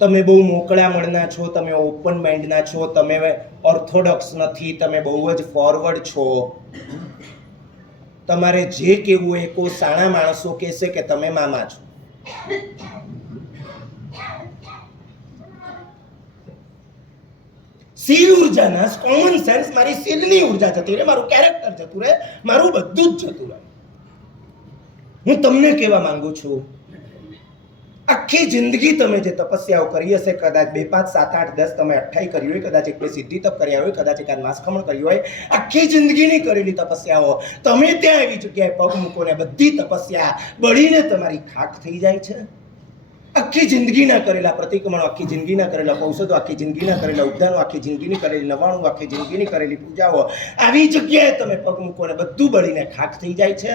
તમે બહુ મોકળા મનના છો, તમે ઓપન માઇન્ડના છો, તમે ઓર્થોડોક્સ નથી, તમે બહુ જ ફોરવર્ડ છો. તમારે જે કેવું હોય કોઈ સાણા માણસો કહેશે કે તમે મામા છો. સીલ ઉર્જાના કોમન સેન્સ, મારી સીલની ઉર્જા જતી રહે, મારું કેરેક્ટર જતું રહે, મારું બધું જ જતું રહે. હું તમને કહેવા માંગુ છું, આખી જિંદગી તમે જે તપસ્યાઓ કરી હશે, કદાચ 2, 5, 7, 8, 10 તમે 28 કરી હોય, કદાચ એક બે સિદ્ધિ તપ કર્યા હોય, કદાચ એકાદ માસખમણ કર્યું હોય, આખી જિંદગીની કરેલી તપસ્યાઓ તમે ત્યાં એવી જગ્યાએ પગ મૂકો ને બધી તપસ્યા બળીને તમારી ખાક થઈ જાય છે. આખી જિંદગીના કરેલા પ્રતિક્રમણો, આખી જિંદગીના કરેલા ઔષધો, આખી જિંદગીના કરેલા ઉપદાનો, આખી જિંદગીની કરેલી નવાણું, આખી જિંદગીની કરેલી પૂજાઓ, આવી જગ્યાએ તમે પગ મૂકો ને બધું બળીને ખાક થઈ જાય છે.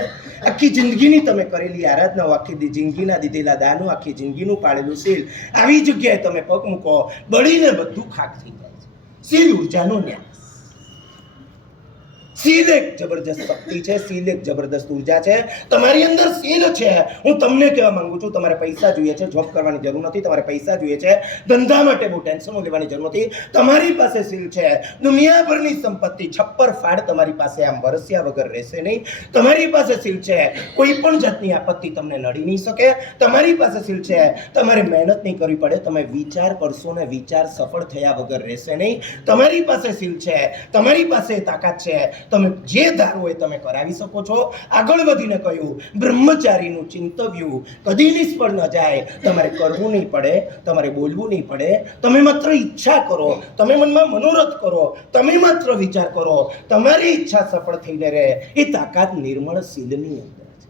આખી જિંદગીની તમે કરેલી આરાધનાઓ, આખી જિંદગીના દીધેલા દાનો, આખી જિંદગીનું પાળેલું સીલ, આવી જગ્યાએ તમે પગ મૂકો બળીને બધું ખાક થઈ જાય છે. સીલ ઉર્જાનો ન્યાસ. સીલ એક જબરદસ્ત શક્તિ છે, સીલ એક જબરદસ્ત ઉર્જા છે. તમારી અંદર સીલ છે. હું તમને કહેવા માંગુ છું, તમારે પૈસા જોઈએ છે, જોબ કરવાની જરૂર નથી. તમારે પૈસા જોઈએ છે, ધંધા માટે બહુ ટેન્શનો લેવાની જરૂર નથી. તમારી પાસે સીલ છે. દુનિયાભરની સંપત્તિ છપ્પર ફાડ તમારી પાસે આમ વરસ્યા વગર રહેશે નહીં. તમારી પાસે સીલ છે, કોઈ પણ જાતની આપત્તિ તમને નડી નહીં શકે. તમારી પાસે સીલ છે, તમારે મહેનત નહીં કરવી પડે, તમે વિચાર કરશો ને વિચાર સફળ થયા વગર રહેશે નહીં. તમારી પાસે સીલ છે, તમારી પાસે તાકાત છે, તમે જે ધારો એ તમે કરાવી શકો છો. આગળ વધીને કહ્યું, બ્રહ્મચારીનું ચિંતવ્યું કદી નિષ્ફળ ન જાય. તમારે કરવું નહીં પડે, તમારે બોલવું નહીં પડે, તમે માત્ર ઈચ્છા કરો, તમે મનમાં મનોરથ કરો, તમે માત્ર વિચાર કરો, તમારી ઈચ્છા સફળ થઈને રહે. એ તાકાત નિર્મળ સીલની અંદર છે.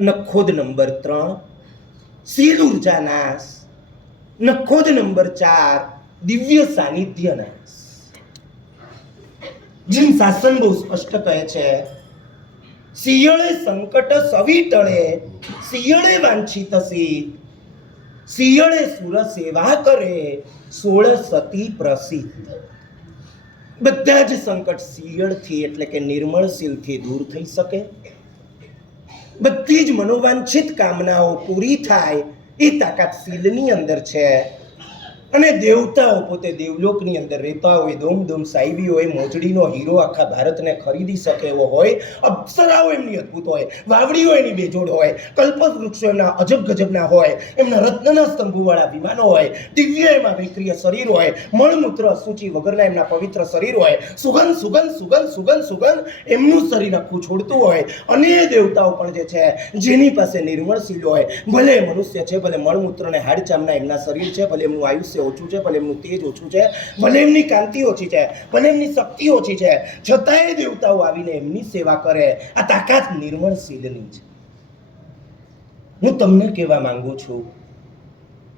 નખોદ નંબર 3 સીલ ઉર્જા નાશ. નખોદ નંબર 4 દિવ્ય સાનિધ્ય નાશ. જીન શાસન બહુ સ્પષ્ટ કહે છે શિયળે સંકટ સવી ટળે, શિયળે વાંછિત સિદ્ધ, શિયળે સુર સેવા કરે, 16 સતી પ્રસિદ્ધ. બધા જ સંકટ શિયળથી એટલે કે નિર્મળ શીલથી દૂર થઈ શકે, બધી જ મનોવાંછિત કામનાઓ પૂરી થાય એ તાકાત શીલની અંદર છે. અને દેવતાઓ પોતે દેવલોકની અંદર રહેતા હોય, ધૂમ સાહેબી હોય, મોજડીનો હીરો આખા ભારતને ખરીદી શકે એવો હોય, અપ્સરાઓ એમની અદ્ભુત હોય, વાવડીઓ એની બેજોડ હોય, કલ્પવૃક્ષો એમના અજબ ગજબના હોય, એમના રત્નના સ્તંભોવાળા વિમાનો હોય, દિવ્ય એમાં વિક્રિય શરીર હોય, મળમૂત્ર અસુચિ વગરના એમના પવિત્ર શરીર હોય, સુગંધ સુગંધ સુગંધ સુગંધ સુગંધ એમનું શરીર આખું છોડતું હોય. અને એ દેવતાઓ પણ જે છે જેની પાસે નિર્મળ શીલ હોય, ભલે મનુષ્ય છે, ભલે મળમૂત્ર અને હાડચામના એમના શરીર છે, ભલે એમનું આયુષ્ય ઓછું છે, ભલે એમનું તેજ ઓછું છે, ભલે એમની કાંતિ ઓછી છે, ભલે એમની શક્તિ ઓછી છે, છતાંય દેવતાઓ આવીને એમની સેવા કરે. આ તાકાત નિર્મળ શીલની છે. હું તમને કહેવા માંગુ છું,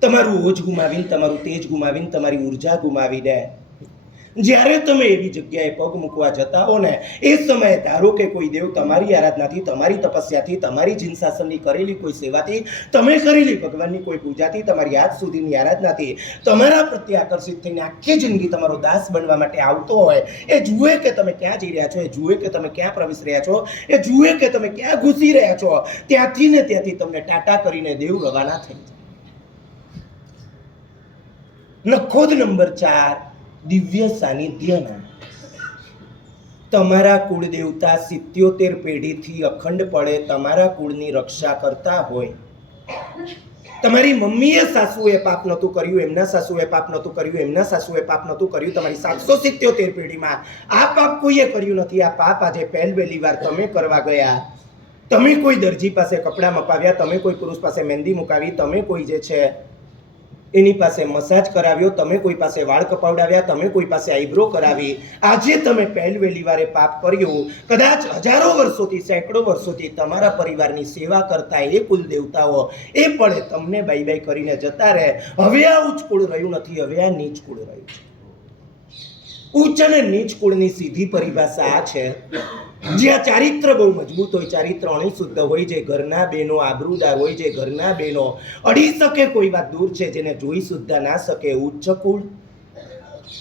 તમારું ઓજ ગુમાવીને, તમારું તેજ ગુમાવીને, તમારી ઉર્જા ગુમાવીને જ્યારે તમે એવી જગ્યાએ પગ મૂકવા જતા હો ને, એ સમયે ધારો કે કોઈ દેવ તમારી આરાધનાથી, તમારી તપસ્યાથી, તમારી જીન શાસનની કરેલી કોઈ સેવાથી, તમે કરેલી ભગવાનની કોઈ પૂજાથી, તમારી આજ સુધીની આરાધનાથી તમારા પ્રત્યે આકર્ષિત થઈને આખી જિંદગી તમારો દાસ બનવા માટે આવતો હોય, એ જુએ કે તમે ક્યાં જઈ રહ્યા છો, એ જુએ કે તમે ક્યાં પ્રવેશ રહ્યા છો, એ જુએ કે તમે ક્યાં ઘૂસી રહ્યા છો, ત્યાંથી ને ત્યાંથી તમને ટાટા કરીને દેવ રવાના થઈ જાય. નખોદ નંબર 4, દિવ્ય સાનિધ્યના. તમારા કુળ દેવતા 77 પેઢીથી અખંડપણે તમારા કુળની રક્ષા કરતા હોય. તમારી મમ્મીએ સાસુએ પાપ નહોતું કર્યું, એમના સાસુએ પાપ નહોતું કર્યું, એમના સાસુએ પાપ નહોતું કર્યું, તમારી 777 પેઢીમાં આ પાપ કોઈએ કર્યું નથી. આ પાપ આજે પહેલી વાર તમે કરવા ગયા. તમે કોઈ દરજી પાસે કપડાં મપાવ્યા, તમે કોઈ પુરુષ પાસે મહેંદી મુકાવી, તમે કોઈ જે છે એની પાસે મસાજ કરાવ્યો, તમે કોઈ પાસે વાળ કપાવડાવ્યા, તમે કોઈ પાસે આઈબ્રો કરાવી. આજે તમે પહેલી વારે પાપ કર્યું. કદાચ હજારો વર્ષોથી, સેંકડો વર્ષોથી તમારા પરિવારની સેવા કરતા એ કુલ દેવતાઓ એ પડે તમને બાય બાય કરીને જતા રહે. હવે આ ઉચ્ચ કુળ રહ્યું નથી, હવે આ નીચ કુળ રહ્યું છે. ઉચ્ચ અને નીચ કુળની સીધી પરિભાષા આ છે, જ્યાં ચારિત્ર બહુ મજબૂત હોય, ચારિત્ર અણિશુદ્ધ હોય, જે ઘરના બહેનો આબરૂદાર હોય, જે ઘરના બહેનો અડી શકે કોઈ વાત દૂર છે, જેને જોઈ સુદ્ધા ના શકે, ઉચ્ચ કુળ.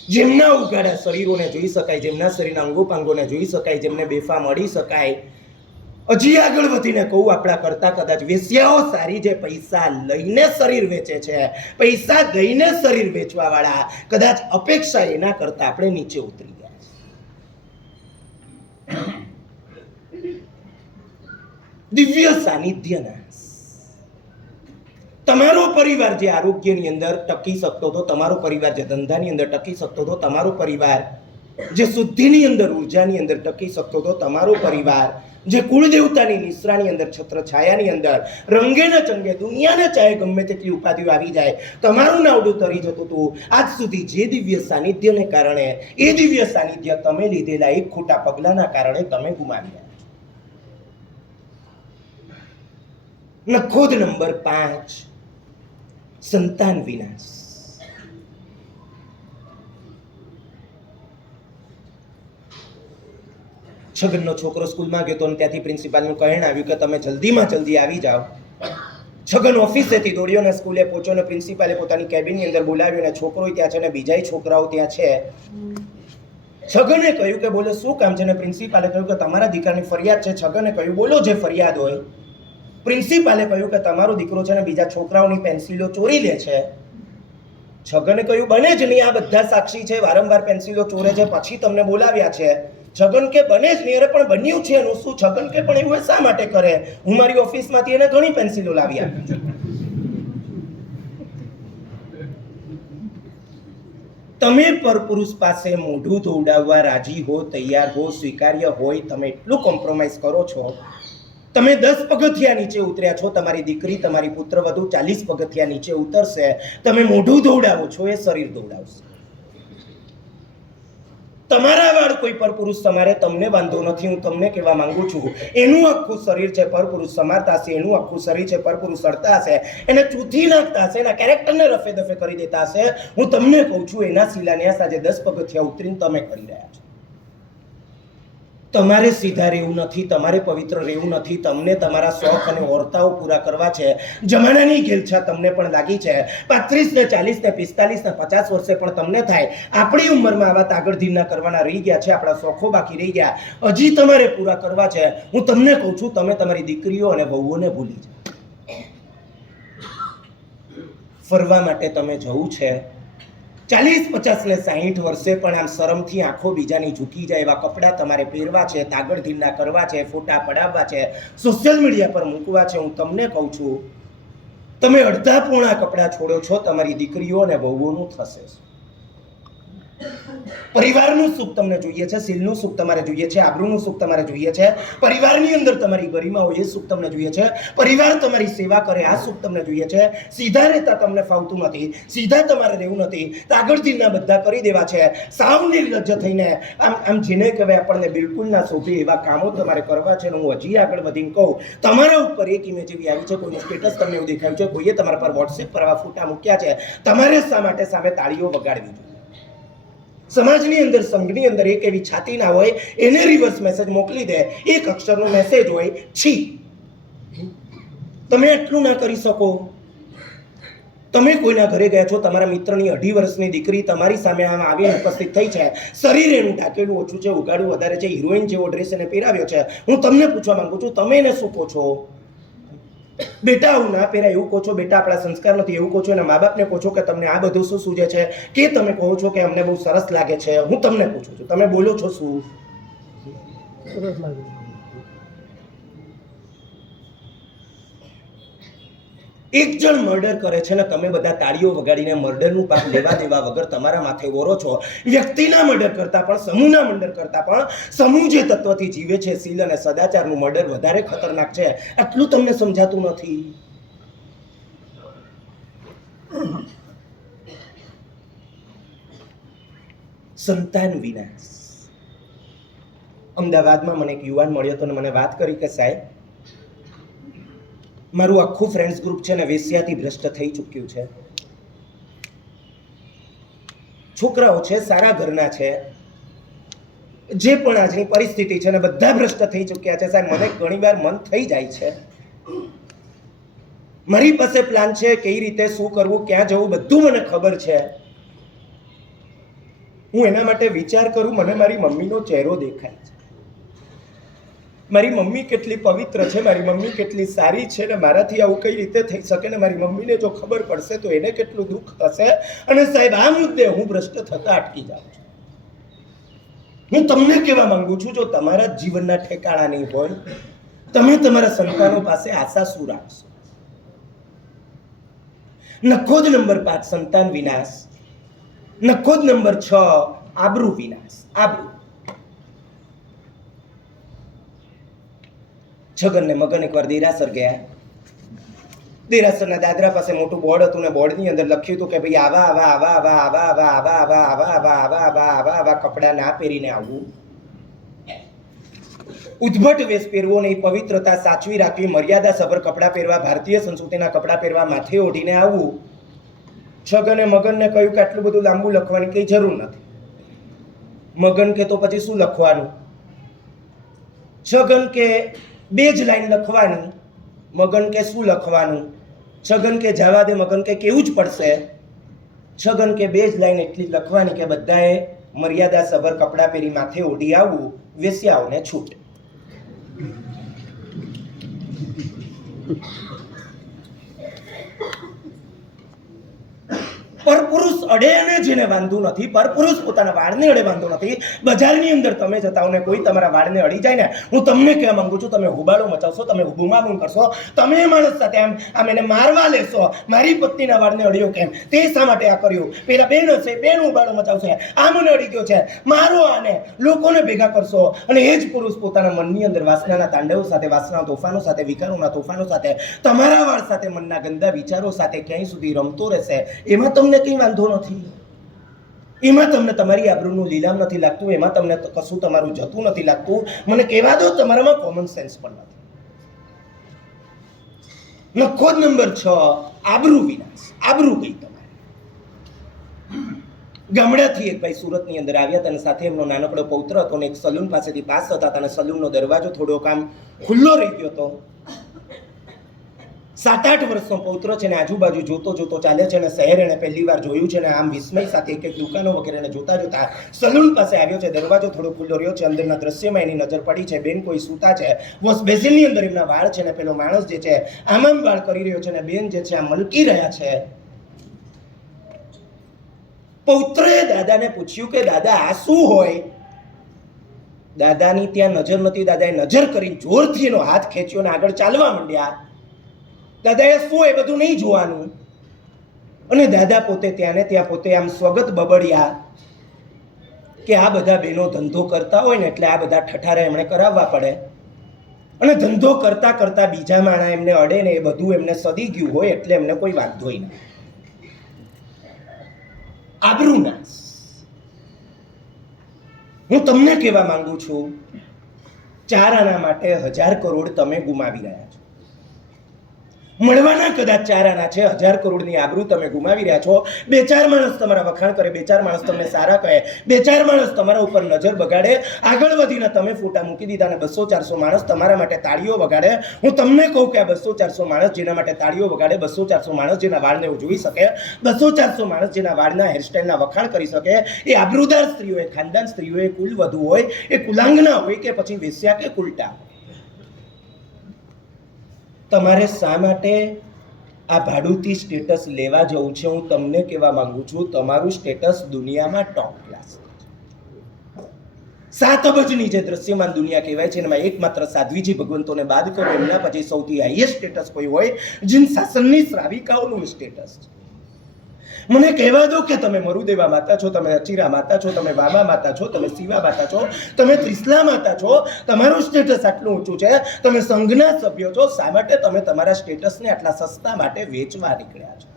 જેમના ઉઘાડા શરીરોને જોઈ શકાય, જેમના શરીરના અંગોપાંગોને જોઈ શકાય, જેમને બેફામ અડી શકાય. હજી આગળ વધીને કહું, આપણા કરતા કદાચ વેશ્યાઓ સારી, જે પૈસા લઈને શરીર વેચે છે, પૈસા દઈને શરીર વેચવા વાળા, કદાચ અપેક્ષા એના કરતા આપણે નીચે ઉતરી ગયા. દિવ્ય સાનિધ્યના. તમારો પરિવાર જે આરોગ્યની અંદર ટકી શકતો હતો, તમારો પરિવાર જે ધંધાની અંદર ટકી શકતો હતો, તમારો પરિવાર જે શુદ્ધિની અંદર, ઉર્જાની અંદર ટકી શકતો હતો, તમારો પરિવાર જે કુળદેવતાની નિશ્રાની અંદર, છત્ર છાયાની અંદર, રંગે ને ચંગે દુનિયાને ચાહે ગમે તેટલી ઉપાધિઓ આવી જાય, તમારું નાવડું તરી જતું હતું. આજ સુધી જે દિવ્ય સાનિધ્યને કારણે, એ દિવ્ય સાનિધ્ય તમે લીધેલા એક ખોટા પગલાના કારણે તમે ગુમાવ્યા. નખોદ નંબર 5, સંતાન વિનાશ. છગનનો છોકરો સ્કૂલમાં ગયો તો ત્યાંથી પ્રિન્સિપાલનું કહેણ આવ્યું કે તમે જલ્દીમાં જલ્દી આવી જાઓ. છગન ઓફિસેથી દોડ્યો ને સ્કૂલે પહોંચ્યો ને પ્રિન્સિપાલે પોતાની કેબિનની અંદર બોલાવ્યો ને છોકરો ત્યાં છે ને બીજાય છોકરાઓ ત્યાં છે. છગને કહ્યું કે બોલો શું કામ છે? ને પ્રિન્સિપાલે કહ્યું કે તમારા દીકરાની ફરિયાદ છે. છગને કહ્યું બોલો જે ફરિયાદ હોય. પ્રિન્સિપાલે કહ્યું કે તમારો દીકરો છે ને બીજા છોકરાઓની પેન્સિલો ચોરી લે છે. છગને કહ્યું બને જ નહીં, આ બધા સાક્ષી છે, વારંવાર પેન્સિલો ચોરે છે, પછી તમને બોલાવ્યા છે. છગન કે બને જ નહીં. અરે પણ બન્યું છે એનું શું? છગન કે પણ એવું શા માટે કરે? હું મારી ઓફિસમાંથી એને ઘણી પેન્સિલો લાવી આપી છું. તમે પરપુરુષ પાસે મોઢું ધોવડાવવા રાજી હો, તૈયાર હો, સ્વીકાર્ય હોય, તમે એટલું કોમ્પ્રોમાઇઝ કરો છો. તમે 10 પગથિયા નીચે ઉતર્યા છો, તમારી દીકરી, તમારી પુત્રવધુ 40 પગથિયા નીચે ઉતરશે. તમે મોઢું ધોવડાવો છો, એ શરીર ધોવડાવશે. તમારા વાળ કોઈ પરપુરુષ સમારે, તમને વાંધો નથી. હું તમને કહેવા માંગુ છું, એનું આખું શરીર છે પરપુરુષ સમારતા હશે, એનું આખું શરીર છે પરપુરુષ સડતા હશે, એને ચૂથી નાખતા હશે, એના કેરેક્ટરને રફે દફે કરી દેતા હશે. હું તમને કહું છું, એના શિલાન્યાસ આજે 10 પગથિયા ઉતરીને તમે કરી રહ્યા છો. તમારે સીધા રહેવું નથી, તમારે પવિત્ર રહેવું નથી, તમને તમારા શોખ અને ઓરતાઓ પૂરા કરવા છે. જમાનાની ઘેલછા તમને પણ લાગી છે. 35 ને 40 ને 45 ને 50 વર્ષે પણ તમને થાય આપણી ઉંમરમાં આવા તાગડધીના કરવાના રહી ગયા છે, આપણા શોખો બાકી રહી ગયા, હજી તમારે પૂરા કરવા છે. હું તમને કહું છું, તમે તમારી દીકરીઓ અને વહુઓને ભૂલી જાઓ. ફરવા માટે તમે જવું છે. 40, 50 ને 60 વર્ષે પણ આમ શરમથી આંખો બીજાની ઝૂકી જાય એવા કપડાં તમારે પહેરવા છે, તાગડધીના કરવા છે, ફોટા પડાવવા છે, સોશિયલ મીડિયા પર મૂકવા છે. હું તમને કહું છું, તમે અડધા પોણા કપડાં છોડો છો, તમારી દીકરીઓ અને વહુઓનું થશે. પરિવારનું સુખ તમને જોઈએ છે, સિલનું સુખ તમારે જોઈએ છે, આબરૂનું સુખ તમારે જોઈએ છે, પરિવારની અંદર તમારી ગરિમા હોય એ સુખ તમને જોઈએ છે, પરિવાર તમારી સેવા કરે આ સુખ તમને જોઈએ છે. સીધા રહેતા તમને ફાવતું નથી, સીધા તમારે રહેવું નથી, તાગડધીના બધા કરી દેવા છે. સાવ નિર્લજ્જ થઈને આમ જેને કહેવાય આપણને બિલકુલ ના શોભે એવા કામો તમારે કરવા છે. હું હજી આગળ વધીને કહું, તમારા ઉપર એક ઇમેજ એવી આવી છે, કોઈનું સ્ટેટસ તમને એવું દેખાયું છે, કોઈએ તમારા પર વોટ્સએપ પર આવા ફોટા મૂક્યા છે, તમારે શા માટે સામે તાળીઓ વગાડવી જોઈએ? સમાજની અંદર, સંઘની અંદર એક એવી છાતી ના હોય, એને રિવર્સ મેસેજ મોકલી દે, એક અક્ષરનો મેસેજ હોય, છી. તમે એટલું ના કરી શકો? તમે કોઈના ઘરે ગયા છો, તમારા મિત્રની 2.5 વર્ષની દીકરી તમારી સામે આમ આવીને ઉપસ્થિત થઈ છે, શરીર એનું ઢાકેલું ઓછું છે, ઉગાડું વધારે છે, હિરોઈન જેવો ડ્રેસ એને પહેરાવ્યો છે. હું તમને પૂછવા માંગુ છું, તમે એને શું કહો છો? બેટા આવું ના પહેરાય એવું કહો છો, બેટા આપણા સંસ્કાર નથી એવું કહો છો, એના મા બાપને કહો છો કે તમને આ બધું શું સૂજે છે, કે તમે કહો છો કે અમને બહુ સરસ લાગે છે? હું તમને પૂછું છું, તમે બોલો છો શું? સરસ લાગે. એક જણ મર્ડર કરે છે ને તમે બધા તાળીઓ વગાડીને મર્ડરનું પાપ લેવા દેવા વગર તમારા માથે ઓરો છો. વ્યક્તિના મર્ડર કરતા પણ, સમૂહના મર્ડર કરતા પણ, સમૂહ જે તત્વથી જીવે છે, શીલ અને સદાચારનું મર્ડર વધારે ખતરનાક છે. આટલું તમને સમજાતું નથી. સંતાન વિનાશ. અમદાવાદમાં મને એક યુવાન મળ્યો હતો અને મને વાત કરી કે સાહેબ, મારું આખું ફ્રેન્ડ્સ ગ્રુપ છે ને વેશ્યાથી ભ્રષ્ટ થઈ ચૂક્યું છે. છોકરાઓ છે, સારા ઘરના છે, જે પણ આજની પરિસ્થિતિ છે ને બધા ભ્રષ્ટ થઈ ચૂક્યા છે. સાહેબ મને ઘણીવાર મન થઈ જાય છે, મારી પાસે પ્લાન છે, કઈ રીતે શું કરવું, ક્યાં જવું, બધું મને ખબર છે. હું એના માટે વિચાર કરું, મને મારી મમ્મીનો ચહેરો દેખાય છે. મારી મમ્મી કેટલી પવિત્ર છે, મારી મમ્મી કેટલી સારી છે, ને મારાથી આવું કઈ રીતે થઈ શકે, ને મારી મમ્મીને જો ખબર પડશે તો એને કેટલું દુઃખ થશે. અને સાહેબ આ મુદ્દે હું ભ્રષ્ટ થતા અટકી જાઉં છું. હું તમને કહેવા માંગુ છું, જો તમારા જીવનના ઠેકાણા નહીં હોય, તમે તમારા સંતાનો પાસે આશા શું રાખશો? નખોદ નંબર 5 સંતાન વિનાશ. નખોદ નંબર 6 આબરૂ વિનાશ. આબરૂ. છગન ને મગન એકવાર દેરાસર ગયા. દેરાસરના દાદરા પાસે મોટું બોર્ડ હતું ને બોર્ડની અંદર લખ્યું હતું કે ભાઈ આવા આવા આવા આવા આવા આવા આવા આવા આવા આવા આવા આવા આવા કપડાં ના પહેરીને આવવું, ઉદ્ભટ વેશ પહેરવો નહીં, પવિત્રતા સાચવી રાખવી, મર્યાદા સભર કપડાં પહેરવા, ભારતીય સંસ્કૃતિના કપડાં પહેરવા, માથે ઓઢીને આવવું. છગને મગનને કહ્યું કે આટલું બધું લાંબુ લખવાની કઈ જરૂર નથી. મગન કે તો પછી શું લખવાનું? છગન કે 2 જ લાઈન લખવાની. મગન કે શું લખવાનું? છગન કે જવા દે. મગન કે કેવું જ પડશે. છગન કે 2 જ લાઈન એટલી લખવાની કે બધાએ મર્યાદા સભર કપડાં પહેરી માથે ઓઢી આવવું, વેશ્યાઓને છૂટ. પરપુરુષ અડે અને જેને વાંધો નથી, પરપુરુષ પોતાના વાળને અડે વાંધો નથી. બજારની અંદર તમે જતા હો ને કોઈ તમારા વાળને અડી જાય ને, હું તમને કહેવા માંગુ છું, તમે હુબાળો મચાવશો, તમે બૂમાબૂમ કરશો, તમે એ માણસ સાથે આમ એને મારવા લેશો. મારી પત્નીના વાળને અડ્યો કેમ, તે શા માટે આ કર્યું, પેલા બેન હશે, બેન હુબાળો મચાવશે, આ મને અડી ગયો છે, મારો આને, લોકોને ભેગા કરશો. અને એ જ પુરુષ પોતાના મનની અંદર વાસનાના તાંડવો સાથે, વાસનાના તોફાનો સાથે, વિકારોના તોફાનો સાથે, તમારા વાળ સાથે, મનના ગંદા વિચારો સાથે ક્યાંય સુધી રમતો રહેશે. એમાં તમને કઈ વાંધો નથી. એમાં તમને તમારી આબરૂનું લીલામ નથી લાગતું, એમાં તમને કશું તમારું જતું નથી લાગતું. મને કહેવા દો, તમારામાં કોમન સેન્સ પણ નથી. નખોદ નંબર 6 આબરૂ વિનાશ. આબરૂ ગઈ તમારી. ગામડાથી એક ભાઈ સુરતની અંદર આવ્યા હતા અને સાથે એમનો નાનકડો પૌત્ર હતો અને એક સલૂન પાસેથી પાસ થતા હતા અને સલૂનનો દરવાજો થોડોક આમ ખુલ્લો રહી ગયો હતો. 7-8 વર્ષનો પૌત્ર છે ને આજુબાજુ જોતો જોતો ચાલે છે અને શહેર એને પહેલી વાર જોયું છે ને આમ વિસ્મય સાથે એક એક દુકાનો વગેરેને જોતા જોતા સલૂન પાસે આવ્યો છે. દરવાજો થોડો ખુલ્લો રહ્યો છે. અંદરના દ્રશ્યમાં એની નજર પડી છે. બેન કોઈ સૂતા છે. વોશ બેસિનની અંદર એમના વાળ છે ને પેલો માણસ જે છે આમ વાળ કરી રહ્યો છે અને બેન જે છે આ મલકી રહ્યા છે. પૌત્રએ દાદાને પૂછ્યું કે દાદા આ શું હોય? દાદાની ત્યાં નજર નથી. દાદાએ નજર કરી જોરથી એનો હાથ ખેંચ્યો અને આગળ ચાલવા માંડ્યા. દાદાએ શું એ બધું નહીં જોવાનું. અને દાદા પોતે ત્યાં ને ત્યાં પોતે આમ સ્વગત બબડ્યા કે આ બધા બહેનો ધંધો કરતા હોય ને એટલે આ બધા ઠઠારા એમણે કરાવવા પડે અને ધંધો કરતા કરતા બીજા માણા એમને અડે ને એ બધું એમને સદી ગયું હોય એટલે એમને કોઈ વાંધો નહીં. આબરૂનાશ. હું તમને કહેવા માંગુ છું 4 આના માટે 1000 કરોડ તમે ગુમાવી રહ્યા છો. મળવાના કદાચ 4 આના છે. 1000 કરોડની આબરૂ તમે ગુમાવી રહ્યા છો. 2-4 માણસ તમારા વખાણ કરે, 2-4 માણસ તમને સારા કહે, 2-4 માણસ તમારા ઉપર નજર બગાડે, આગળ વધીને તમે ફોટા મૂકી દીધા અને 200-400 માણસ તમારા માટે તાળીઓ વગાડે. હું તમને કહું કે આ 200-400 માણસ જેના માટે તાળીઓ વગાડે, 200-400 માણસ જેના વાળને જોઈ શકે, 200-400 માણસ જેના વાળના હેરસ્ટાઈલના વખાણ કરી શકે, એ આબરૂદાર સ્ત્રીઓ, એ ખાનદાન સ્ત્રીઓ, એ કુલ વધુ હોય, એ કુલાંગના હોય કે પછી વેશ્યા કે કુલટા. તમારે શા માટે આ ભાડુતી સ્ટેટસ લેવા જવું છે? હું તમને કહેવા માંગુ છું તમારું સ્ટેટસ દુનિયામાં ટોપ ક્લાસ. 7 અબજની જે દ્રશ્યમાન દુનિયા કહેવાય છે એમાં એકમાત્ર સાધ્વીજી ભગવંતોને બાદ કરો એમના પછી સૌથી હાઈએસ્ટ સ્ટેટસ કોઈ હોય જીન શાસનની શ્રાવિકાઓનું સ્ટેટસ છે. મને કહેવા દો કે તમે મરુદેવા માતા છો, તમે અચીરા માતા છો, તમે વામા માતા છો, તમે શિવા માતા છો, તમે ત્રિશલા માતા છો, તમારું સ્ટેટસ આટલું ઊંચું છે, તમે સંઘના સભ્યો છો, શા માટે તમે તમારા સ્ટેટસને આટલા સસ્તા માટે વેચવા નીકળ્યા છો?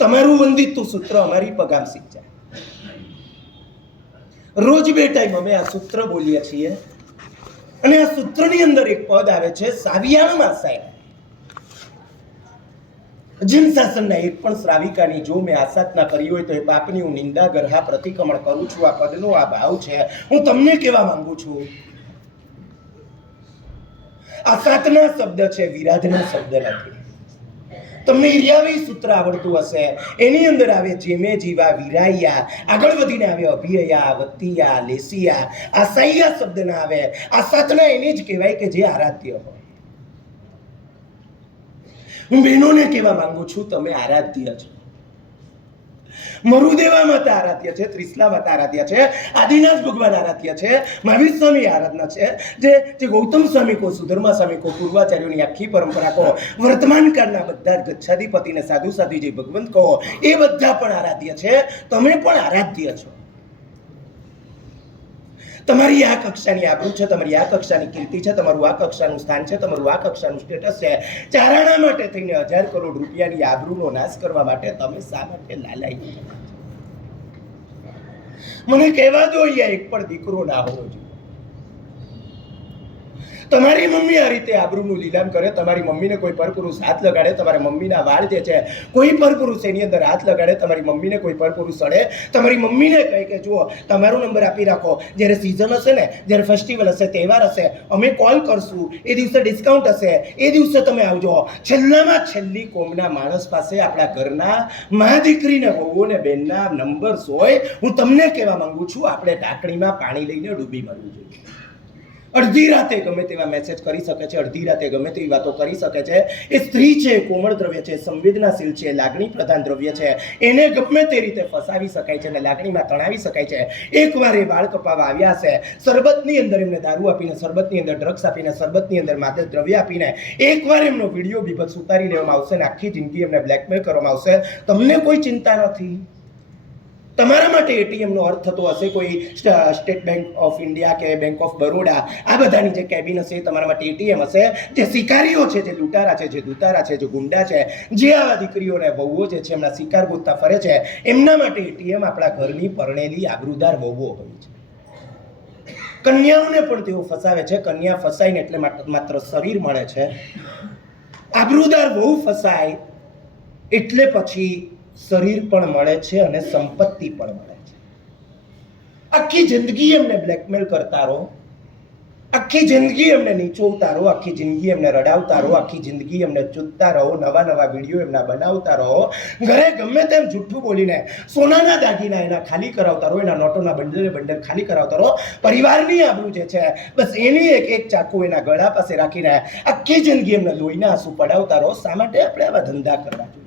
તમારું વંદિત સૂત્ર અમારી પગામ સિંચાય. રોજ બે ટાઈમ અમે આ સૂત્ર બોલીએ છીએ અને આ સૂત્રની અંદર એક પદ આવે છે સાવિયામાં સાહેબ. જીન શાસનના એક પણ શ્રાવિકાની જો મેં આસાધના કરી હોય તો એ પાપની હું નિંદા ગરહા પ્રતિક્રમણ કરું છું. આ પદનો આ ભાવ છે. હું તમને કહેવા માંગુ છું આસાધના શબ્દ છે, વિરાધના શબ્દ નથી. તમને ઈર્યાવી સૂત્ર આવડતું હશે. એની અંદર આવે જેમે જીવા વિરાયા, આગળ વધીને આવે અભિયા, વત્તિયા, લેસિયા, આસાઈયા શબ્દ ના આવે. આસાધના એને જ કહેવાય કે જે આરાધ્ય હોય. હું બહેનોને કહેવા માંગુ છું તમે આરાધ્ય છો. મરુદેવા માતા આરાધ્ય છે, ત્રિશલા માતા આરાધ્ય છે, આદિનાથ ભગવાન આરાધ્ય છે, મહાવીર સ્વામી આરાધના છે, જે ગૌતમ સ્વામી કો, સુધર્મા સ્વામી કો, પૂર્વાચાર્યોની આખી પરંપરા કહો, વર્તમાન કાળના બધા જ ગચ્છાધિપતિને સાધુ સાધુ જે ભગવંત કહો એ બધા પણ આરાધ્ય છે. તમે પણ આરાધ્ય છો. તમારી આ કક્ષાની આબરૂ છે, તમારી આ કક્ષાની કીર્તિ છે, તમારું આ કક્ષાનું સ્થાન છે, તમારું આ કક્ષાનું સ્ટેટસ છે. 4 આના માટે થઈને 1000 કરોડ રૂપિયાની આબરૂનો નાશ કરવા માટે તમે શા માટે લાલાઈ? મને કહેવા દો અહીંયા એક પણ દીકરો ના હોવો જોઈએ. તમારી મમ્મી આ રીતે આબરૂનું લીલામ કરે, તમારી મમ્મીને કોઈ પરપુરુષ હાથ લગાડે, તમારા મમ્મીના વાળ જે છે કોઈ પરપુરુષ એની અંદર હાથ લગાડે, તમારી મમ્મીને કોઈ પરપુરુષ સડે, તમારી મમ્મીને કહે કે જુઓ તમારો નંબર આપી રાખો, જ્યારે સિઝન હશે ને, જ્યારે ફેસ્ટિવલ હશે, તહેવાર હશે, અમે કોલ કરશું, એ દિવસે ડિસ્કાઉન્ટ હશે, એ દિવસે તમે આવજો. છેલ્લામાં છેલ્લી કોમના માણસ પાસે આપણા ઘરના મા દીકરીને વહુઓને બેનના નંબર્સ હોય. હું તમને કહેવા માંગુ છું આપણે ઢાંકણીમાં પાણી લઈને ડૂબી મરવું જોઈએ. અડધી રાતે ગમે તેવા મેસેજ કરી શકે છે, અડધી રાતે ગમે તેવી વાતો કરી શકે છે. એ સ્ત્રી છે, કોમળ દ્રવ્ય છે, સંવેદનાશીલ છે, લાગણી પ્રધાન દ્રવ્ય છે. એને ગમે તે રીતે ફસાવી શકાય છે અને લાગણીમાં તણાવી શકાય છે. એકવાર એ વાળ કપાવા આવ્યા હશે, શરબતની અંદર એમને દારૂ આપીને, શરબતની અંદર ડ્રગ્સ આપીને, શરબતની અંદર માદક દ્રવ્ય આપીને એકવાર એમનો વિડીયો બીભત્સ ઉતારી લેવામાં આવશે અને આખી જિંદગી એમને બ્લેકમેલ કરવામાં આવશે. તમને કોઈ ચિંતા નથી. તમારા માટે એટીએમનો અર્થ થતો હશે કોઈ સ્ટેટ બેંક ઓફ ઇન્ડિયા કે બેંક ઓફ બરોડા, આ બધાની જે કેબિન હશે તમારા માટે એટીએમ હશે. જે શિકારીઓ છે, જે લૂંટારા છે, જે દૂતારા છે, જે ગુંડા છે, જે આવા દીકરીઓને વહુઓ જે છે એમના શિકાર ગોતતા ફરે છે, એમના માટે એટીએમ આપણા ઘરની પરણેલી આબરૂદાર વહુઓ હોય છે. કન્યાઓને પણ તેઓ ફસાવે છે. કન્યા ફસાઈને એટલે માત્ર શરીર મળે છે. આબરૂદાર વહુ ફસાય એટલે પછી શરીર પણ મળે છે અને સંપત્તિ પણ મળે છે. આખી જિંદગી એમને બ્લેકમેલ કરતા રહો, આખી જિંદગી એમને નીચોવતા રહો, આખી જિંદગી એમને રડાવતા રહો, આખી જિંદગી એમને ચૂતતા રહો, નવા નવા વિડીયો એમના બનાવતા રહો, ઘરે ગમે તેમ જુઠ્ઠું બોલીને સોનાના દાગીના એના ખાલી કરાવતા રહો, એના નોટોના બંડલે બંડલ ખાલી કરાવતા રહો. પરિવારની આબરૂ જે છે બસ એની એક ચાકુ એના ગળા પાસે રાખીને આખી જિંદગી એમને લોહીના આંસુ પડાવતા રહો. શા માટે આપણે આવા ધંધા કરવા જોઈએ?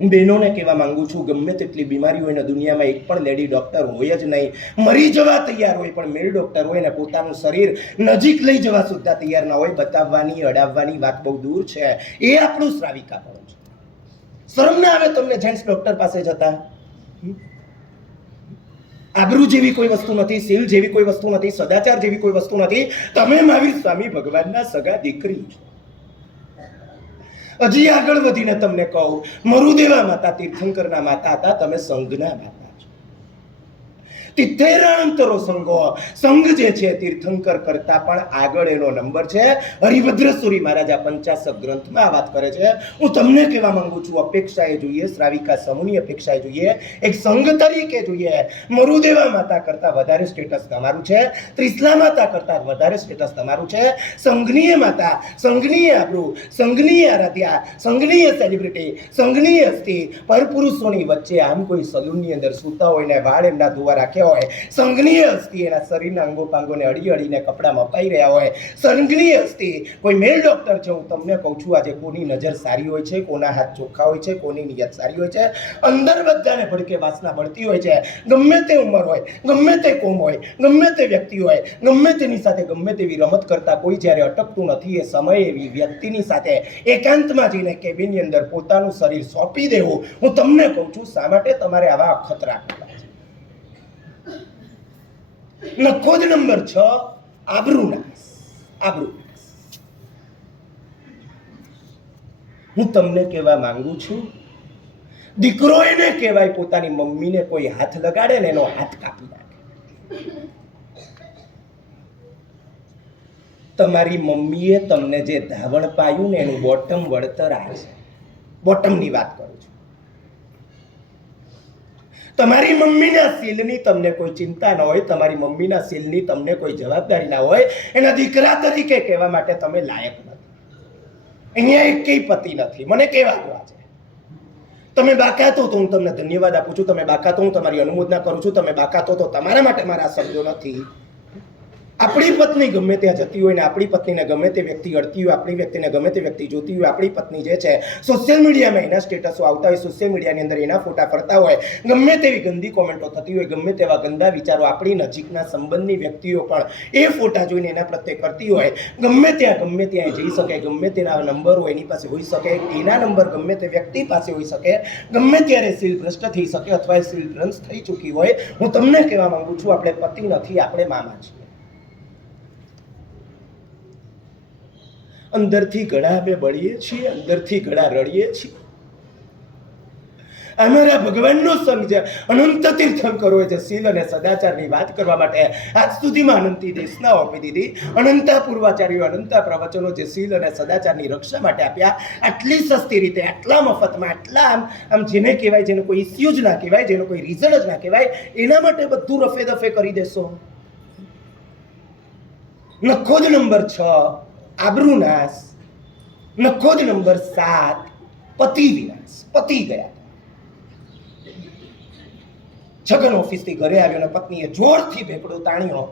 હું બહેનોને કહેવા માંગુ છું, ગમે તેટલી બીમારી હોય ને દુનિયામાં એક પણ લેડી ડોક્ટર હોય જ નહીં, મરી જવા તૈયાર હોય, પણ મેલ ડોક્ટર હોય ને પોતાનું શરીર નજીક લઈ જવા સુદ્ધા તૈયાર ના હોય. બતાવવાની અડાવવાની વાત બહુ દૂર છે. એ આપણું શ્રાવિકાપણું છે. શરમ ના આવે તમને જેન્ટ્સ ડોક્ટર પાસે જતા? આબરૂ જેવી કોઈ વસ્તુ નથી, સીલ જેવી કોઈ વસ્તુ નથી, સદાચાર જેવી કોઈ વસ્તુ નથી. તમે મહાવીર સ્વામી ભગવાનના સગા દીકરી છો. હજી આગળ વધીને તમને કહું, મરુદેવા માતા તીર્થંકરના માતા હતા, તમે સંઘના માતા છો. 73 સંઘો, સંઘ જે છે તીર્થંકર કરતા પણ આગળ એનો નંબર છે. હરિભદ્રસુરી મહારાજ આ પંચાશક ગ્રંથમાં આ વાત કરે છે. હું તમને કહેવા માંગુ છું, અપેક્ષાએ જોઈએ, શ્રાવિકા સમૂહની અપેક્ષાએ જોઈએ, એક સંઘ તરીકે જોઈએ, મરુદેવા માતા કરતા વધારે સ્ટેટસ તમારું છે, ત્રિશલા માતા કરતા વધારે સ્ટેટસ તમારું છે. સંઘનીય માતા, સંઘનીય આબરૂ, સંઘનીય આરાધ્યા, સંઘનીય સેલિબ્રિટી, સંઘનીય હસ્તી, પરપુરુષોની વચ્ચે આમ કોઈ સલૂનની અંદર સૂતા હોય ને વાળ એમના ધોવા રાખ્યા હોય, સંઘનીય હસ્તી એના શરીરના અંગો પાંગોને અડી અડીને કપડામાં અપાઈ રહ્યા હોય, સંઘનીય હસ્તી કોઈ મેલ ડોક્ટર છે. હું તમને કહું છું, આજે કોની નજર સારી હોય છે, કોના હાથ ચોખ્ખા હોય છે, કોની નિયત સારી હોય છે, અંદર બધાને ભડકે વાસના બળતી હોય છે. ગમે તે ઉંમર હોય, ગમે તે કોમ હોય, ગમે તે વ્યક્તિ હોય, ગમે તેની સાથે ગમે તેવી રમત કરતા કોઈ જ્યારે અટકતું નથી, એ સમય એવી વ્યક્તિની સાથે એકાંતમાં જઈને કેબિનની અંદર પોતાનું શરીર સોંપી દેવું. હું તમને કહું છું, શા માટે તમારે આવા અખતરા કરવા છે? નખોદ નંબર 6, આબરૂનાશ. આબરૂનાશ. હું તમને કહેવા માંગુ છું, દીકરો એને કહેવાય પોતાની મમ્મીને કોઈ હાથ લગાડે ને એનો હાથ કાપી નાખે. તમારી મમ્મીએ તમને જે ધાવણ પાયું ને એનું બોટમ વળતર આ છે. બોટમની વાત કરું છું. તમારી મમ્મીના સીલની તમને કોઈ ચિંતા ન હોય, તમારી મમ્મીના સીલની તમને કોઈ જવાબદારી ના હોય, એના દીકરા તરીકે કહેવા માટે તમે લાયક નથી. અહીંયા એકેય પતિ નથી. મને કહેવા દો આજે. તમે બાકાતો તો હું તમને ધન્યવાદ આપું છું, તમે બાકાતો હું તમારી અનુમોદના કરું છું, તમે બાકાતો તો તમારા માટે મારા શબ્દો નથી. આપણી પત્ની ગમે ત્યાં જતી હોય ને આપણી પત્નીને ગમે તે વ્યક્તિ અડતી હોય, આપણી વ્યક્તિને ગમે તે વ્યક્તિ જોતી હોય, આપણી પત્ની જે છે સોશિયલ મીડિયામાં એના સ્ટેટસો આવતા હોય, સોશિયલ મીડિયાની અંદર એના ફોટા ફરતા હોય, ગમે તેવી ગંદી કોમેન્ટો થતી હોય, ગમે તેવા ગંદા વિચારો આપણી નજીકના સંબંધની વ્યક્તિઓ પણ એ ફોટા જોઈને એના પ્રત્યે કરતી હોય, ગમે ત્યાં જઈ શકે, ગમે તેના નંબર હોય એની પાસે હોઈ શકે, એના નંબર ગમે તે વ્યક્તિ પાસે હોઈ શકે, ગમે ત્યારે સીલ ભ્રષ્ટ થઈ શકે અથવા સીલ ભ્રંશ થઈ ચૂકી હોય. હું તમને કહેવા માંગુ છું, આપણે પતિ નથી, આપણે મામા છીએ. અંદરથી ઘણા અમે બળીએ છીએ, અંદરથી ઘણા રડીએ છીએ. અમારા ભગવાનનો સંગ છે. અનંત તીર્થંકરોએ જે શીલ અને સદાચારની વાત કરવા માટે આજ સુધીમાં અનંતી દેશના આપી દીધી, અનંતા પૂર્વાચાર્યો અનંતા પ્રવચનો જે શીલ અને સદાચારની રક્ષા માટે આપ્યા, આટલી સસ્તી રીતે, આટલા મફતમાં, આટલા આમ જેને કહેવાય, જેનો કોઈ ઇસ્યુ જ ના કહેવાય, જેનો કોઈ રીઝન જ ના કહેવાય, એના માટે બધું રફે દફે કરી દેશો. નખોદ નંબર 6, આબરૂનાશ. નખોદ નંબર 7, પતિ વિનાશ. પતિ ગયા. છગન ઓફિસથી ઘરે આવ્યો ને પત્નીએ જોરથી ભેકડો તાણ્યો.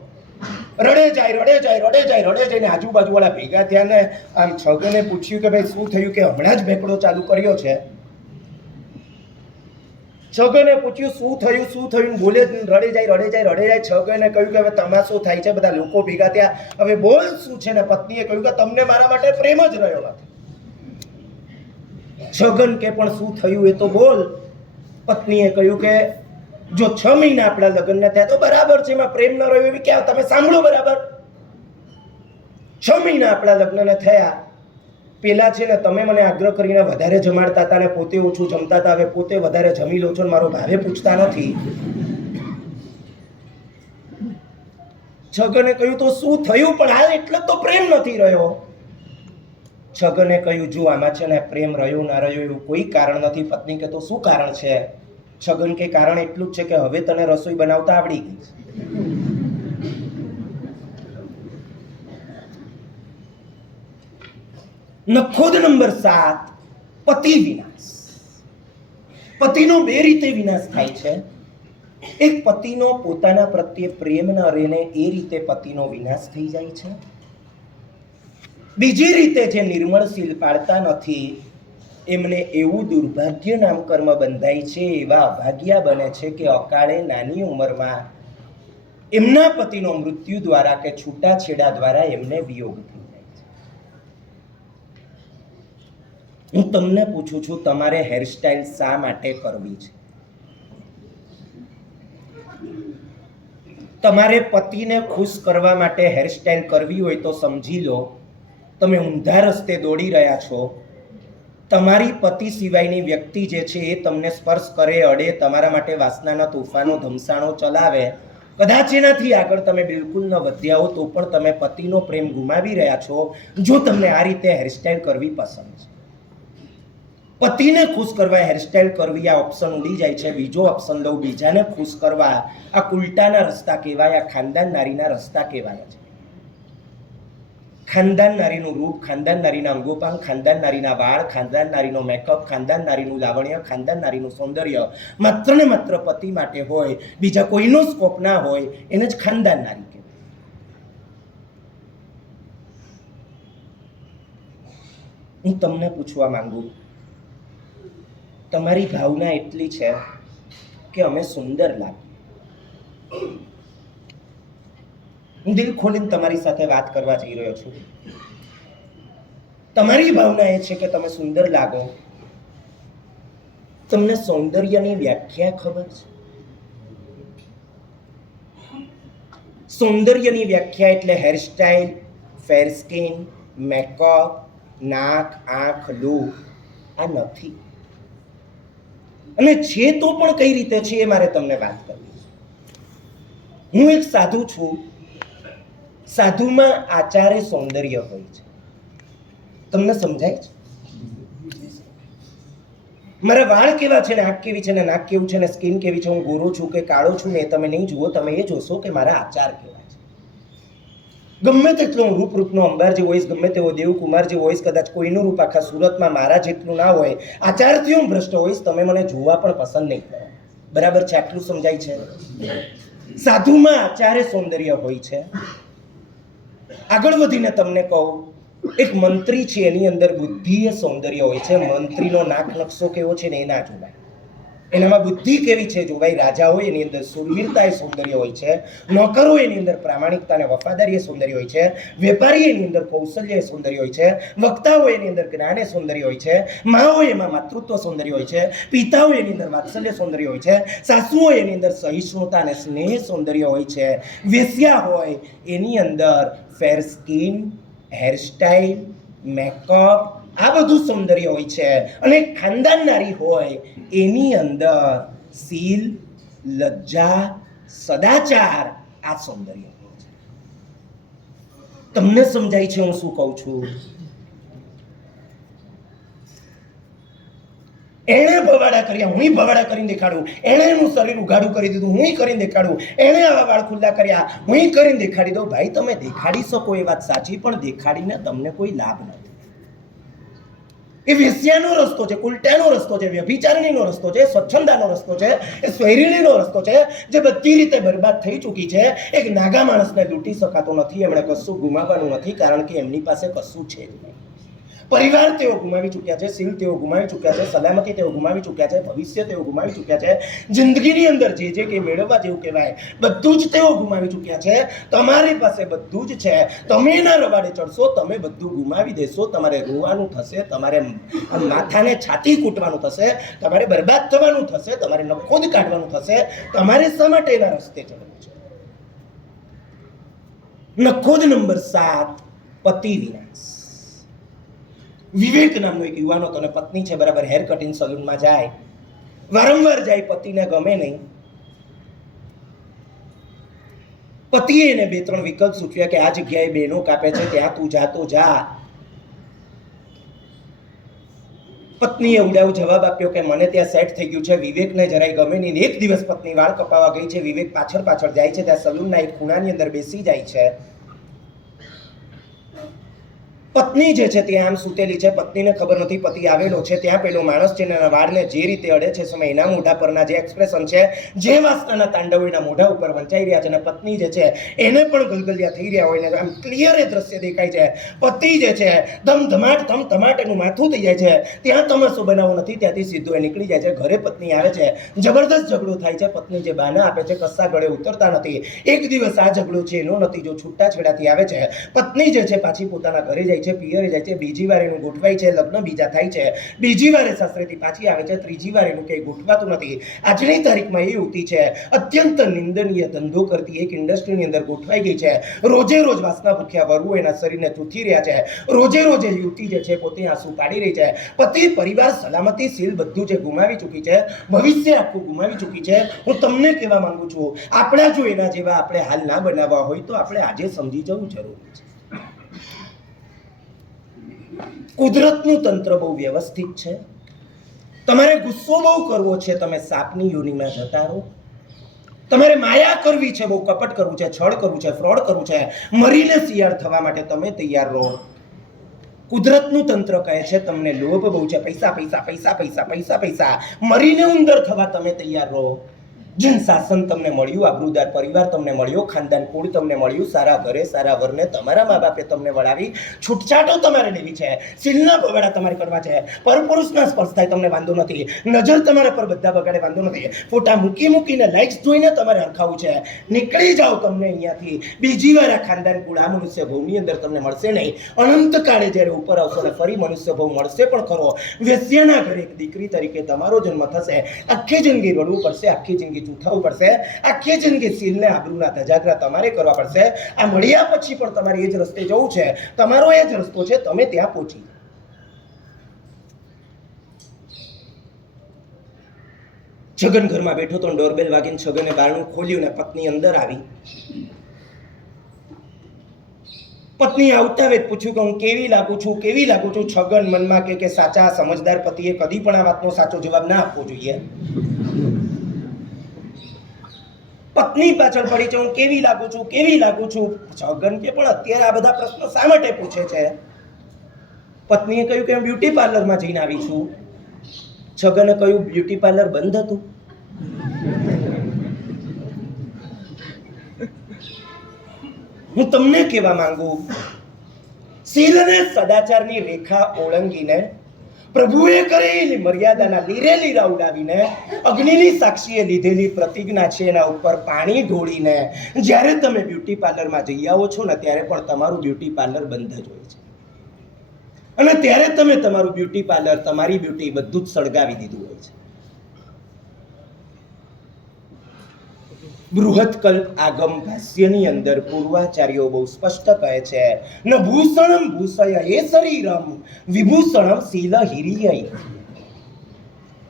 રડે જઈને આજુબાજુવાળા ભેગા થયા ને આમ છગને પૂછ્યું કે ભાઈ શું થયું, કે હમણાં જ ભેકડો ચાલુ કર્યો છે. છગને પૂછ્યું શું થયું, બોલે રડે જાય. છગને કહ્યું કે હવે તમાશો થાય છે, બધા લોકો ભેગા થયા, હવે બોલ શું છે? ને પત્નીએ કહ્યું કે તમને મારા માટે પ્રેમ જ રહ્યો નથી. છગન કે પણ શું થયું એ તો બોલ. પત્નીએ કહ્યું કે જો 6 મહિના આપણા લગ્ન ના થયા તો બરાબર છે, એમાં પ્રેમ ન રહ્યો એવી ક્યાં? તમે સાંભળો બરાબર. 6 મહિના આપણા લગ્ન થયા, પેલા છે ને તમે મને આગ્રહ કરીને વધારે જમાડતા હતા ને પોતે ઓછું જમતા હતા, હવે પોતે વધારે જમી લો છો ને મારો ભાવે પૂછતા નથી. છગને કહ્યું તો શું થયું? પણ હાલ એટલો તો પ્રેમ નથી રહ્યો. છગને કહ્યું, જો આમાં છે ને પ્રેમ રહ્યો ના રહ્યો એવું કોઈ કારણ નથી. પત્ની કે તો શું કારણ છે? છગન કે કારણ એટલું જ છે કે હવે તને રસોઈ બનાવતા આવડી ગઈ. નખોદ નંબર 7, પતિ વિનાશ. પતિનો બે રીતે વિનાશ થાય છે. એક પતિનો પોતાના પ્રત્યે પ્રેમ ન રહેને એ રીતે પતિનો વિનાશ થઈ જાય છે. બીજી રીતે જે નિર્મળશીલ પાળતા નથી એમને એવું દુર્ભાગ્ય નામ કર્મ બંધાય છે, એવા અભાગ્યા બને છે કે અકાળે નાની ઉંમરમાં એમના પતિનો મૃત્યુ દ્વારા કે છૂટાછેડા દ્વારા એમને વિયોગ થઈ જાય છે. હું તમને પૂછું છું, તમારે હેરસ્ટાઇલ શા માટે કરવી છે? તમારે પતિને ખુશ કરવા માટે હેરસ્ટાઇલ કરવી હોય તો સમજી લો તમે ઊંધા રસ્તે દોડી રહ્યા છો. તમારી પતિ સિવાયની વ્યક્તિ જે છે એ તમને સ્પર્શ કરે, અડે, તમારા માટે વાસનાના તોફાનો ધમસાણો ચલાવે, કદાચ એનાથી આગળ તમે બિલકુલ ન વધ્યા હો તો પણ તમે પતિનો પ્રેમ ગુમાવી રહ્યા છો જો તમને આ રીતે હેરસ્ટાઇલ કરવી પસંદ છે. પતિને ખુશ કરવા હેરસ્ટાઇલ કરવી, આ ઓપ્શન ઉડી જાય છે. બીજો ઓપ્શન લઉં, બીજાને ખુશ કરવા. આ ઉલટાના રસ્તા કહેવાય, આ ખાનદાન નારીના રસ્તા કહેવાય છે. ખાનદાન નારીનું રૂપ, ખાનદાન નારીના અંગોપાંગ, ખાનદાન નારીના વાળ, ખાનદાન નારીનો મેકઅપ, ખાનદાન નારીનું લાવણ્ય, ખાનદાન નારીનું સૌંદર્ય માત્ર ને માત્ર પતિ માટે હોય, બીજા કોઈનો સ્કોપ ના હોય, એને જ ખાનદાન નારી કહેવાય. હું તમને પૂછવા માંગુ, તમારી ભાવના એટલી છે કે અમે સુંદર લાગીએ. હું દિલ ખોલીને તમારી સાથે વાત કરવા જઈ રહ્યો છું. તમારી ભાવના એ છે કે તમે સુંદર લાગો. તમને સૌંદર્યની વ્યાખ્યા ખબર છે? સૌંદર્યની વ્યાખ્યા એટલે હેરસ્ટાઇલ, ફેર સ્કિન, મેકઅપ, નાક, આંખ, લૂક આ નથી. અને છે તો પણ કઈ રીતે છે એ મારે તમને વાત કરવી છે. હું એક સાધુ છું. સાધુમાં આચારે સૌંદર્ય હોય છે. તમને સમજાય છે? મારા વાળ કેવા છે ને આંખ કેવી છે ને નાક કેવું છે ને સ્કિન કેવી છે, હું ગોરો છું કે કાળો છું ને તમે નહીં જુઓ, તમે એ જોશો કે મારા આચાર કેવા છે. ગમે તેટલો હું રૂપનો અંબાર જેવો હોઈશ, ગમે તેવો દેવકુમાર જેવો હોઈશ, કદાચ કોઈનું રૂપ આખા સુરતમાં મારા જેટલું ના હોય, આચારથી હું ભ્રષ્ટ હોઈશ, તમે મને જોવા પણ પસંદ નહીં કરો. બરાબર છે? આટલું સમજાય છે? સાધુમાં આચારે સૌંદર્ય હોય છે. આગળ વધીને તમને કહું, એક મંત્રી છે એની અંદર બુદ્ધિ એ સૌંદર્ય હોય છે. મંત્રીનો નાક નકશો કેવો છે ને એ ના જોવાય, એનામાં બુદ્ધિ કેવી છે જોવાય. રાજા હોય એની અંદર સુરવીરતા એ સૌંદર્ય હોય છે. નોકર હોય એની અંદર પ્રામાણિકતા અને વફાદારી એ સૌંદર્ય હોય છે. વેપારી એની અંદર કૌશલ્ય એ સૌંદર્ય હોય છે. વક્તા હોય એની અંદર જ્ઞાન એ સૌંદર્ય હોય છે. મા હોય એમાં માતૃત્વ સૌંદર્ય હોય છે. પિતા હોય એની અંદર વાત્સલ્ય સૌંદર્ય હોય છે. સાસુ હોય એની અંદર સહિષ્ણુતા અને સ્નેહ સૌંદર્ય હોય છે. વેશ્યા હોય એની અંદર ફેર સ્કિન, હેરસ્ટાઇલ, મેકઅપ આ બધું સૌંદર્ય હોય છે. અને ખાનદાન નારી હોય એની અંદર શીલ, લજ્જા, સદાચાર આ સૌંદર્ય હોય છે. તમને સમજાય છે હું શું કહું છું? એણે ભવાડા કર્યા, હું ભવાડા કરીને દેખાડું. એણે એનું શરીર ઉઘાડું કરી દીધું, હું કરીને દેખાડું. એણે આવા વાળ ખુલ્લા કર્યા, હું કરીને દેખાડી દઉં. ભાઈ તમે દેખાડી શકો એ વાત સાચી, પણ દેખાડીને તમને કોઈ લાભ નથી. એ વેશ્યાનો રસ્તો છે, ઉલટાનો રસ્તો છે, વ્યભિચારણીનો રસ્તો છે, સ્વચ્છંદાનો રસ્તો છે, એ સ્વૈરીણીનો રસ્તો છે, જે બધી રીતે બરબાદ થઈ ચૂકી છે. એક નાગા માણસને લૂંટી શકાતો નથી. એમણે કશું ગુમાવવાનું નથી, કારણ કે એમની પાસે કશું છે જ નહીં. પરિવાર તેઓ ગુમાવી ચૂક્યા છે, શીલ તેઓ ગુમાવી ચૂક્યા છે, સલામતી તેઓ ગુમાવી ચૂક્યા છે, ભવિષ્ય તેઓ ગુમાવી ચૂક્યા છે. જિંદગીની અંદર જે જે કંઈ મેળવવા જેવું કહેવાય બધું જ તેઓ ગુમાવી ચૂક્યા છે. તમારી પાસે બધું જ છે. તમે એના રવાડે ચડશો, તમે બધું ગુમાવી દેશો. તમારે રોવાનું થશે, તમારે માથાને છાતી કૂટવાનું થશે, તમારે બરબાદ થવાનું થશે, તમારે નખોદ કાઢવાનું થશે. તમારે શા માટે એના રસ્તે ચડવું છે? નખોદ નંબર 7, પતિ વિનાશ. વિવેક નામનો એક યુવાનો તને પત્ની છે, બરાબર, હેર કટિંગ સલૂનમાં જાય, વારંવાર જાય, પતિને ગમે નહીં. પતિએ એને 2-3 વિકલ્પ સૂચવ્યા કે આ જગ્યાએ બેનો કાપે છે, ત્યાં તું જા તો જા. પત્નીએ ઉડાવ જવાબ આપ્યો કે મને ત્યાં સેટ થઈ ગયું છે, વિવેકને જરાય ગમે નહીં. એક દિવસ પત્ની વાળ કપાવા ગઈ છે, વિવેક પાછળ પાછળ જાય છે, ત્યાં સલૂનના એક ખૂણાની અંદર બેસી જાય છે. પત્ની જે છે ત્યાં આમ સૂતેલી છે, પત્નીને ખબર નથી પતિ આવેલો છે. ત્યાં પેલો માણસ છે એના વાળને જે રીતે અડે છે, સમય એના મોઢા પરના જે એક્સપ્રેશન છે, જે વાસનાના તાંડવો એના મોઢા ઉપર વંચાઈ રહ્યા છે, અને પત્ની જે છે એને પણ ગલગલિયા થઈ રહ્યા હોય ને આમ ક્લિયર એ દ્રશ્ય દેખાય છે. પતિ જે છે ધમધમાટ એનું માથું થઈ જાય છે. ત્યાં તમાશો બનાવવો નથી, ત્યાંથી સીધો એ નીકળી જાય છે. ઘરે પત્ની આવે છે, જબરદસ્ત ઝઘડો થાય છે. પત્ની જે બાના આપે છે કસ્સા ગળે ઉતરતા નથી. એક દિવસ આ ઝઘડો છે એનો નતીજો છૂટાછેડાથી આવે છે. પત્ની જે છે પાછી પોતાના ઘરે જાય છે, પિયરે જાય છે. બીજી વાર એનું ગોઠવાય છે, લગ્ન બીજા થાય છે. બીજી વાર એ સાસરેથી પાછી આવે છે. ત્રીજી વાર એનું કંઈ ગોઠવાતું નથી. આજની તારીખમાં એ યુવતી છે અત્યંત નિંદનીય ધંધો કરતી એક ઇન્ડસ્ટ્રીની અંદર ગોઠવાઈ ગઈ છે. રોજે રોજ વાસના ભૂખ્યા વરુ એના શરીરને ચૂથી રહ્યા છે. રોજે રોજ એ યુવતી જે છે પોતે આંસુ પાડી રહી છે. પતિ, પરિવાર, સલામતી, સીલ બધું જે ગુમાવી ચૂકી છે, ભવિષ્ય આખું ગુમાવી ચૂકી છે. હું તમને કહેવા માંગુ છું, આપણા જો એના જેવા આપણે હાલ ના બનાવવા હોય તો આપણે આજે સમજી જવું જરૂરી છે. કુદરતનું તંત્ર બહુ વ્યવસ્થિત છે. તમારે ગુસ્સો બહુ કરવો છે, તમે સાપની યોનિમાં જતા રહો. તમારે માયા કરવી છે, બહુ કપટ કરવું છે, છળ કરવું છે, ફ્રોડ કરવું છે, મરીને શિયાળ થવા માટે તમે તૈયાર રહો. કુદરતનું તંત્ર કહે છે તમને લોભ બહુ છે, પૈસા પૈસા પૈસા પૈસા પૈસા પૈસા, મરીને ઉંદર થવા તમે તૈયાર રહો. જન શાસન તમને મળ્યું, આબરૂદાર પરિવાર તમને મળ્યો, ખાનદાન કુળ તમને મળ્યું, સારા ઘરે સારા વરને તમારા મા બાપે તમને વળાવી, છૂટછાટો તમારે લેવી છે, સિલના ભવાડા તમારે કરવા છે, પરપુરુષના સ્પર્શ થાય તમને વાંધો નથી, નજર તમારા પર બધા બગાડે વાંધો નથી, ફોટા મૂકીને લાઇક્સ જોઈને તમારે હરખાવું છે. નીકળી જાઓ તમને અહીંયાથી. બીજી વાર આ ખાનદાન કુળ આ મનુષ્ય ભવની અંદર તમને મળશે નહીં. અનંત કાળે જ્યારે ઉપર આવશો ને ફરી મનુષ્ય ભવ મળશે પણ ખરો. વેશ્યાના ઘરે એક દીકરી તરીકે તમારો જન્મ થશે. આખી જિંદગી રડવું પડશે, આખી જિંદગી થવું પડશે, આખી જિંદગી સીલને આબરૂના ધજાગરા તમારે કરવા પડશે. આ મળ્યા પછી પણ તમારે એ જ રસ્તે જવું છે. તમારો એ જ રસ્તો છે, તમે ત્યાં પહોંચી. છગન ઘરમાં બેઠો તો ડોરબેલ વાગીને છગને બારણું ખોલ્યું ને પત્ની અંદર આવી. પત્ની આવતા વેત પૂછ્યું કે હું કેવી લાગુ છું, કેવી લાગુ છું. છગન મનમાં કે સાચા સમજદાર પતિએ કદી પણ આ વાતનો સાચો જવાબ ના આપવો જોઈએ. પત્ની પાછળ પડી છે, હું કેવી લાગુ છું, કેવી લાગુ છું. છગન કે પણ અત્યારે આ બધા પ્રશ્નો શા માટે પૂછે છે? પત્નીએ કહ્યું કે હું બ્યુટી પાર્લરમાં જઈને આવી છું. છગને કહ્યું બ્યુટી પાર્લર બંધ હતું. હું તમને કહેવા માંગુ, શીલ અને સદાચારની રેખા ઓળંગીને, પ્રભુએ કરેલી મર્યાદાના લીરે લીરા ઉડાવીને, અગ્નિની સાક્ષીએ લીધેલી પ્રતિજ્ઞા છે એના ઉપર પાણી ઢોળીને જ્યારે તમે બ્યુટી પાર્લરમાં જઈ આવો છો ને, ત્યારે પણ તમારું બ્યુટી પાર્લર બંધ જ હોય છે. અને ત્યારે તમે તમારું બ્યુટી પાર્લર, તમારી બ્યુટી બધું જ સળગાવી દીધું હોય છે. બૃહત્કલ્પ આગમ ભાષ્યની અંદર પૂર્વાચાર્યો બહુ સ્પષ્ટ કહે છે, ન ભૂષણમ ભૂષય એ શરીરમ વિભૂષણમ શીલ હિરિય.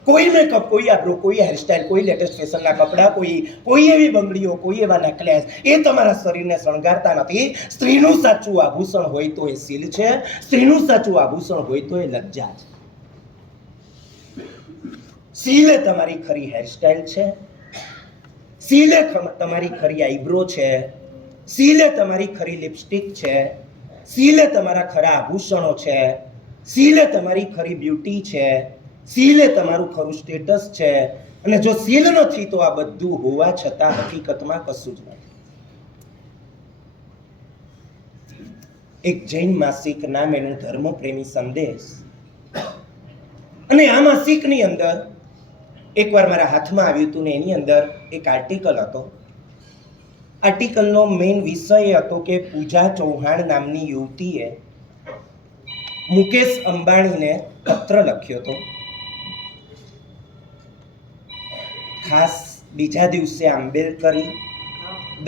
કોઈ મેકઅપ, કોઈ આબ્રો, કોઈ હેરસ્ટાઈલ, કોઈ લેટેસ્ટ ફેશનના કપડાં, કોઈ એવી બંગડીઓ, કોઈ એવા નેકલેસ એ તમારા શરીરને શણગારતા નથી. સ્ત્રીનું સાચું આભૂષણ હોય તો એ શીલ છે, સ્ત્રીનું સાચું આભૂષણ હોય તો એ લજ્જા છે. શીલ એ તમારી ખરી હેરસ્ટાઈલ છે, શીલે તમારી ખરી આઈબ્રો છે, શીલે તમારી ખરી લિપસ્ટિક છે, શીલે તમારા ખરા આભૂષણો છે, શીલે તમારી ખરી બ્યુટી છે, શીલે તમારું ખરું સ્ટેટસ છે. અને જો શીલ નથી તો આ બધું હોવા છતાં હકીકતમાં કશું જ નથી. એક જૈન માસિક નામ એનું ધર્મપ્રેમી સંદેશ, અને આ માસિકની અંદર એકવાર મારા હાથમાં આવ્યું હતું ને એની અંદર એક આર્ટિકલ હતો. આર્ટિકલનો મેઇન વિષય હતો કે પૂજા ચૌહાણ નામની યુવતીએ મુકેશ અંબાણીને પત્ર લખ્યો હતો. ખાસ બીજા દિવસે આંબેડકરી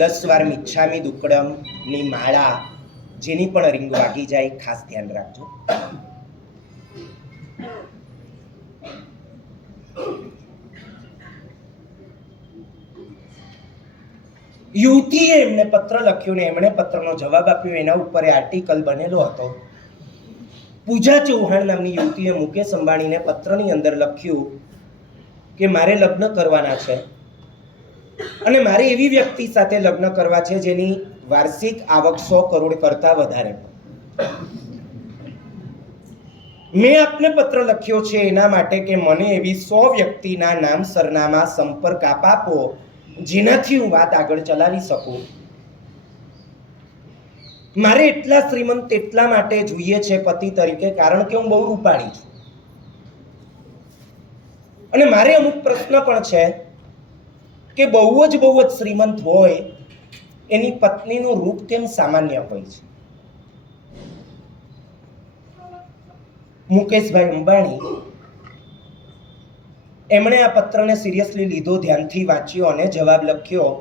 10 વાર મિચ્છામી દુક્કડમની માળા, જેની પણ રીંગ વાગી જાય, ખાસ ધ્યાન રાખજો. યુવતીએ એમને પત્ર લખ્યો ને એમણે પત્રનો જવાબ આપ્યો. એના ઉપર આર્ટિકલ બનેલો હતો. પૂજા ચૌહાણ નામની યુવતીએ મુકેશ અંબાણીને પત્રની અંદર લખ્યું કે મારે લગ્ન કરવાના છે અને મારે એવી વ્યક્તિ સાથે લગ્ન કરવા છે જેની વાર્ષિક આવક 100 કરોડ કરતા વધારે. મેં આપને પત્ર લખ્યો છે એના માટે કે મને એવી 100 વ્યક્તિના નામ, સરનામા, સંપર્ક આપો જેનાથી હું વાત આગળ ચલાવી શકું. મારે એટલા શ્રીમંત એટલા માટે જોઈએ છે પતિ તરીકે કારણ કે હું બહુ રૂપાળી છું અને મારે અમુક પ્રશ્ન પણ છે કે બહુ જ શ્રીમંત હોય એની પત્નીનું રૂપ કેમ સામાન્ય હોય છે. મુકેશભાઈ અંબાણી એમણે આ પત્રને સિરિયસલી લીધો, ધ્યાનથી વાંચ્યો અને જવાબ લખ્યો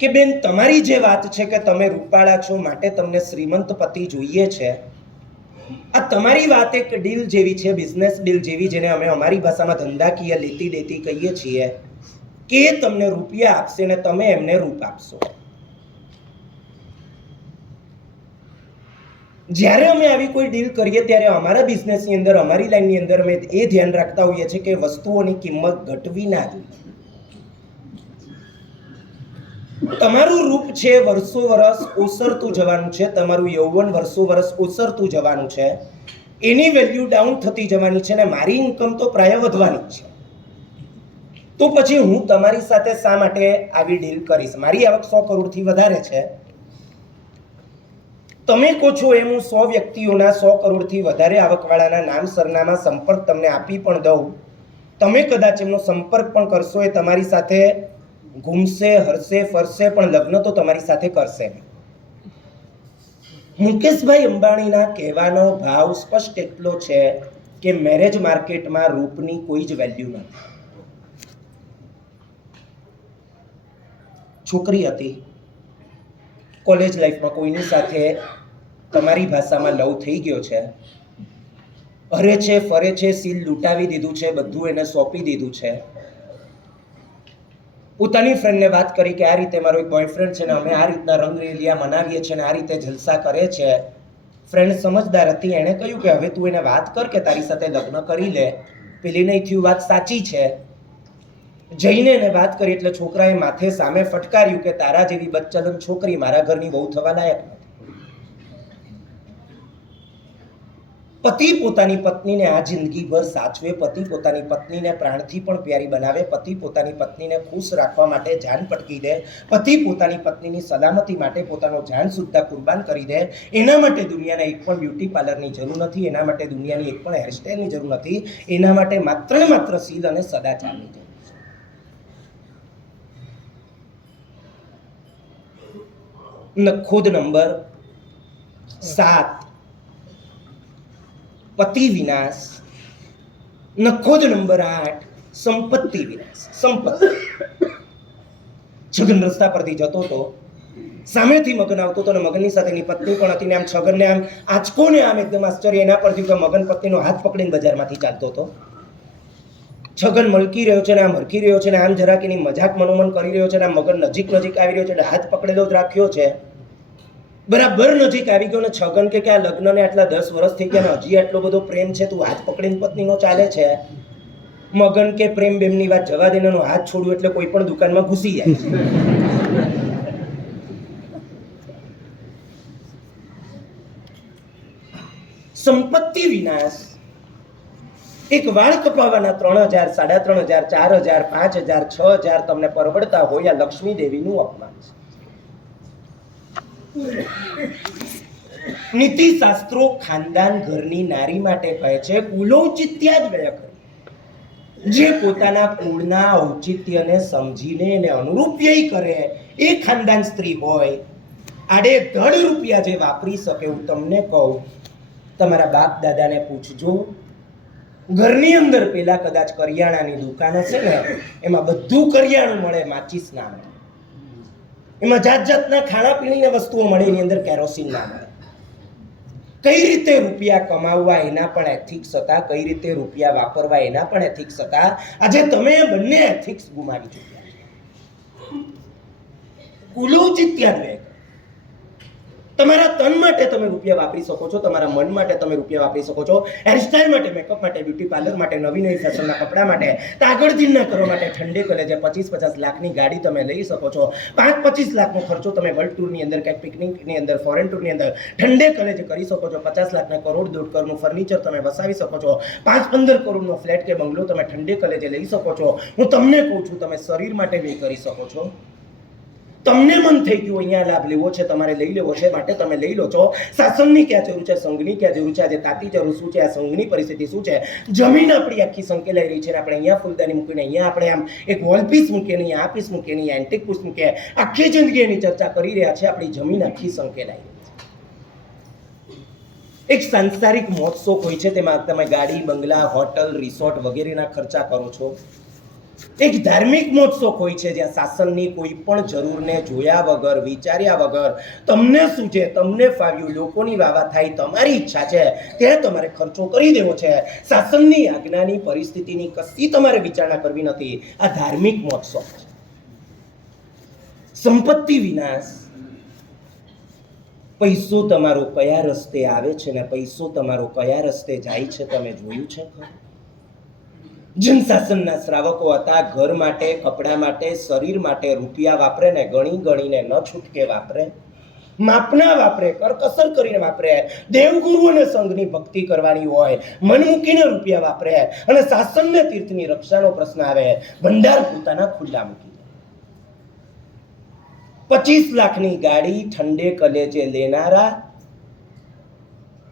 કે બેન, તમારી જે વાત છે કે તમે રૂપાળા છો માટે તમને શ્રીમંત પતિ જોઈએ છે, આ તમારી વાત એક ડીલ જેવી છે, બિઝનેસ ડીલ જેવી, જેને અમે અમારી ભાષામાં ધંધાકીય લેતી દેતી કહીએ છીએ કે તમને રૂપિયા આપશે ને તમે એમને રૂપ આપશો. જ્યારે અમે આવી કોઈ ડીલ કરીએ ત્યારે અમારા બિઝનેસની અંદર, અમારી લાઈનની અંદર અમે એ ધ્યાન રાખતા હોઈએ છીએ કે વસ્તુઓની કિંમત ઘટવી ના જોઈએ. તમારું રૂપ છે વર્ષો વર્ષ ઓસરતું જવાનું છે, તમારું યૌવન વર્ષો વર્ષ ઓસરતું જવાનું છે, એની વેલ્યુ ડાઉન થતી જવાની છે અને મારી ઇન્કમ તો પ્રાય વધવાની છે. તો પછી હું તમારી સાથે શા માટે આવી ડીલ કરીશ? મારી આવક 100 કરોડથી વધારે છે, તમે કહો છો એમ હું 100 વ્યક્તિઓના 100 કરોડથી વધારે આવકવાળાના નામ, સરનામા, સંપર્ક તમને આપી પણ દઉં, તમે કદાચ એમનો સંપર્ક પણ કરશો, એ તમારી સાથે ઘૂમશે, હરશે, ફરશે, પણ લગ્ન તો તમારી સાથે કરશે નહીં. મુકેશભાઈ અંબાણીના કહેવાનો ભાવ સ્પષ્ટ એટલો છે કે મેરેજ માર્કેટમાં રૂપની કોઈ જ વેલ્યુ નથી. છોકરી હતી, કોલેજ લાઈફમાં કોઈની સાથે તમારી ભાષામાં લવ થઈ ગયો છે, હરે છે, ફરે છે, સીલ લૂંટાવી દીધું છે, બધું એને સોંપી દીધું છે. પોતાની ફ્રેન્ડને વાત કરી કે આ રીતે મારો એક બોયફ્રેન્ડ છે ને અમે આ રીતના રંગરેલિયા મનાવીએ છીએ ને આ રીતે જલસા કરે છે. ફ્રેન્ડ સમજદાર હતી, એણે કહ્યું કે હવે તું એને વાત કર કે તારી સાથે લગ્ન કરી લે. પેલી નહીં થયું, વાત સાચી છે. જઈને એને વાત કરી એટલે છોકરાએ માથે સામે ફટકાર્યું કે તારા જેવી બચ્ચલન છોકરી મારા ઘરની બહુ થવા લાયક નથી. પતિ પોતાની પત્નીને આ જિંદગીભર સાચવે, પતિ પોતાની પત્નીને પ્રાણથી પણ પ્યારી બનાવે, પતિ પોતાની પત્નીને ખુશ રાખવા માટે જાન પટકી દે, પતિ પોતાની પત્નીની સલામતી માટે પોતાનો જાન સુદ્ધા કુરબાન કરી દે. એના માટે દુનિયાના એક પણ બ્યુટી પાર્લરની જરૂર નથી, એના માટે દુનિયાની એક પણ હેરસ્ટાઈલની જરૂર નથી, એના માટે માત્ર ને માત્ર શીલ અને સદાચારની જરૂર છે. નખોદ નંબર 7, પતિ વિનાશ. નખોદ નંબર 8, સંપત્તિ વિનાશ. સંપત્તિ. છગન રસ્તા પરથી જતો હતો, સામેથી મગન આવતો હતો અને મગનની સાથેની પત્ની પણ હતી ને આમ છગનને આમ આંચકો ને આમ એકદમ આશ્ચર્ય એના પર થયું કે મગન પત્નીનો હાથ પકડીને બજારમાંથી ચાલતો હતો. છગન મલકી રહ્યો છે ને આમ હરખી રહ્યો છે ને આમ જરાક એની મજાક મનોમન કરી રહ્યો છે ને આમ મગન નજીક આવી રહ્યો છે એટલે હાથ પકડેલો જ રાખ્યો છે. બરાબર નજીક આવી ગયો ને છગન કે આ લગ્નને આટલા 10 વર્ષ થઈ ગયા ને હજી આટલો બધો પ્રેમ છે, તું હાથ પકડીને પત્નીનો ચાલે છે. મગન કે પ્રેમ બેમની વાત જવા દે, એનો હાથ છોડ્યો એટલે કોઈ પણ દુકાનમાં ઘૂસી જાય. સંપત્તિ વિનાશ. એક વાળ કપાવવાના 3000, 3500, 4000, 5000, 6000 તમને પરવડતા હોય, આ લક્ષ્મી દેવીનું અપમાન છે. નીતિ શાસ્ત્રો ખાનદાન ઘરની નારી માટે કહે છે કુલૌચિત્યા જ વ્યય કરે, જે પોતાના કુળના ઔચિત્યને સમજીને એને અનુરૂપ વ્યય કરે એ ખાનદાન સ્ત્રી હોય. આડે ધડ રૂપિયા જે વાપરી શકે, હું તમને કહું, તમારા બાપ દાદાને પૂછજો, ઘરની અંદર પેલા કદાચ કરિયાણાની દુકાન હશે ને, એમાં બધું કરિયાણું મળે, માચીસ ના મળે, એમાં જાત જાતના ખાણાપીણીની વસ્તુઓ મળે, એની અંદર કેરોસીન ના મળે. કઈ રીતે રૂપિયા કમાવવા એના પણ એથિક્સ હતા, કઈ રીતે રૂપિયા વાપરવા એના પણ એથિક્સ હતા. આજે તમે બંને એથિક્સ ગુમાવી ચૂક્યા છો. કુલૌચિત્યા તમારા તન માટે તમે રૂપિયા વાપરી શકો છો, તમારા મન માટે તમે રૂપિયા વાપરી શકો છો, હેરસ્ટાઇલ માટે, મેકઅપ માટે, બ્યુટી પાર્લર માટે, નવી નવી ફેશનના કપડા માટે, તાગડધીનના કરવા માટે, ઠંડે કલેજે 25-50 લાખની ગાડી તમે લઈ શકો છો. 5-25 લાખનો ખર્ચો તમે વર્લ્ડ ટૂરની અંદર, કંઈક પિકનિકની અંદર, ફોરેન ટૂરની અંદર ઠંડે કલેજે કરી શકો છો. 50 લાખના કરોડ, 1.5 કરોડનું ફર્નિચર તમે વસાવી શકો છો. 5-15 કરોડનો ફ્લેટ કે બંગલો તમે ઠંડે કલેજે લઈ શકો છો. હું તમને કહું છું, તમે શરીર માટે વ્યય કરી શકો છો. તમને મન થઈ ગયું અહીંયા લાભ લેવો છે, તમારે લઈ લેવો છે, માટે તમે લઈ લો છો. શાસનની ક્યાં જરૂર છે, સંઘની ક્યાં જરૂર છે? આજે તાતી જરૂર શું છે, આ સંઘની પરિસ્થિતિ શું છે? જમીન આપણી આખી સંકેલાઈ રહી છે ને આપણે અહીંયા ફૂલદાની મૂકીને, અહીંયા આપણે આમ એક વોલ પીસ મૂકીને, અહીંયા આ પીસ મૂકીને, અહીંયા એન્ટિક પીસ મૂકીને આખી જિંદગી એની ચર્ચા કરી રહ્યા છે. આપણી જમીન આખી સંકેલાઈ રહી છે. એક સાંસારિક મોજશોખ હોય છે, તેમાં તમે ગાડી, બંગલા, હોટલ, રિસોર્ટ વગેરેના ખર્ચા કરો છો. એક ધાર્મિક મોજશોખ હોય છે, જ્યાં શાસનની કોઈ પણ જરૂરને જોયા વગર, વિચાર્યા વગર, તમને શું છે, તમને ફાવ્યું, લોકોની વાવા થાય, તમારી ઈચ્છા છે ત્યાં તમારે ખર્ચો કરી દેવો છે. શાસનની આજ્ઞાની, પરિસ્થિતિની કશી તમારે વિચારણા કરવી નથી. આ ધાર્મિક મોજશોખ છે. સંપત્તિ વિનાશ. પૈસો તમારો કયા રસ્તે આવે છે ને પૈસો તમારો કયા રસ્તે જાય છે, તમે જોયું છે? જનશાસનના શ્રાવકો હતા. ઘર માટે, કપડા માટે, શરીર માટે રૂપિયા વાપરે ને ગણી ગણીને ન છૂટકે વાપરે, માપના વાપરે, કરકસર કરીને વાપરે. દેવગુરુ અને સંઘની ભક્તિ કરવાની હોય, મન મૂકીને રૂપિયા વાપરે. અને શાસનને તીર્થની રક્ષાનો પ્રશ્ન આવે, ભંડાર પોતાના ખુલ્લા મૂકી દે. 25 લાખની ગાડી ઠંડે કલેજે લેનારા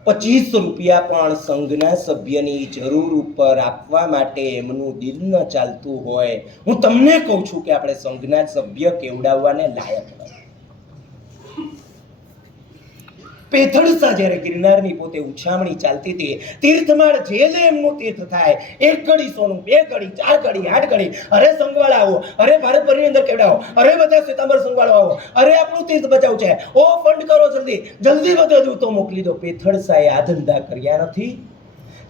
25 રૂપિયા પણ સંઘના સભ્યની જરૂર ઉપર આપવા માટે એમનું દિલ ન ચાલતું હોય. હું તમને કહું છું કે આપણે સંઘના સભ્ય કેવડાવવાને લાયક નથી. પેથળસા જ્યારે ગિરનારની પોતે ઉછામણી ચાલતી હતી, તીર્થમાળ જે એમનું તીર્થ થાય, 1 ઘડી સોનું, 2 ઘડી, 4 ઘડી, 8 ઘડી, અરે સંઘવાળા આવો, અરે ભારતભરની અંદર કેવડાવો, અરે બધા શ્વેતાંબર સંઘવાળો આવો, અરે આપણું તીર્થ બચાવ છે, ઓ ફંડ કરો, જલ્દી જલ્દી બધું તો મોકલી દો. પેથળસાએ આ ધંધા કર્યા નથી.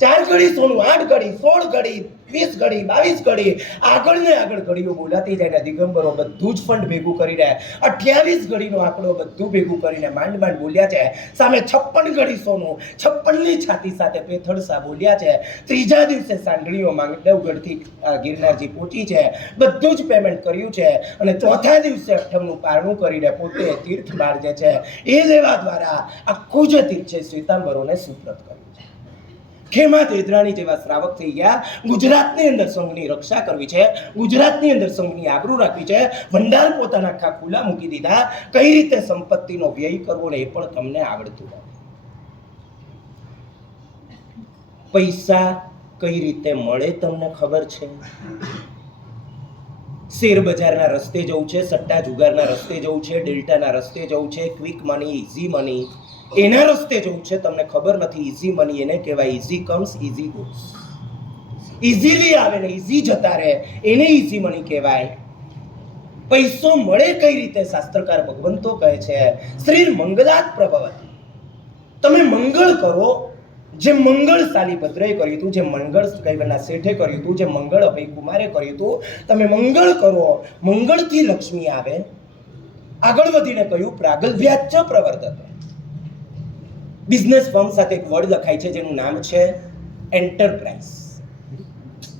4 ઘડી સોનું, 8 ઘડી, 16 ઘડી, 20 ઘડી, 22 ઘડી, આગળ ને આગળ ઘડીઓ બોલાતી જાય. દિગંબરો બધું જ ફંડ ભેગું કરીને 28 ઘડીનો આંકડો બધું ભેગું કરીને માંડ માંડ બોલ્યા છે. સામે 56 ઘડી સોનું, 56ની છાતી સાથે પેથળસા બોલ્યા છે. ત્રીજા દિવસે સાંઢળીઓ માંડવગઢથી ગિરનારજી પહોંચી છે, બધું જ પેમેન્ટ કર્યું છે. અને ચોથા દિવસે 8મનું પારણું કરીને પોતે તીર્થ બાળજે છે. એ લેવા દ્વારા આખું જે તીર્થ છે શ્વેતાંબરોને સુપ્રત કર્યું. ખેમા તેદરાણી જેવા શ્રાવક થઈ ગયા. ગુજરાતની અંદર સંઘની રક્ષા કરવી છે, ગુજરાતની અંદર સંઘની આબરૂ રાખવી છે. ભંડાર પોતાના આખા ખુલ્લા મૂકી દીધા. કઈ રીતે સંપત્તિનો વ્યય કરવો ને એ પણ તમને આવડતું નથી. પૈસા કઈ રીતે મળે તમને ખબર છે? શેર બજારના રસ્તે જવું છે, સટ્ટા જુગારના રસ્તે જવું છે, ડેલ્ટાના રસ્તે જવું છે, ક્વિક મની, ઇઝી મની, એના રસ્તે જવું છે. તમને ખબર નથી ઇઝી મની એને કહેવાય. Easy comes easy goes. Easily આવે ને ઇઝી જતા રહે, એને ઇઝી મની કહેવાય. પૈસો મળે કઈ રીતે? શાસ્ત્રકાર ભગવંતો કહે છે, શ્રી મંગલાત પ્રભવતી. તમે મંગળ કરો, જે મંગળ સાલી ભદ્રએ કર્યું હતું, જે મંગળ કૈવરના શેઠે કર્યું હતું, જે મંગળ અભય કુમારે કર્યું હતું. તમે મંગળ કરો, મંગળથી લક્ષ્મી આવે. આગળ વધીને કહ્યું પ્રાગલ્ભ્યાચ પ્રવર્તતે. બિઝનેસ ફર્મ સાથે એક વર્ડ લખાય છે જેનું નામ છે એન્ટરપ્રાઇઝ.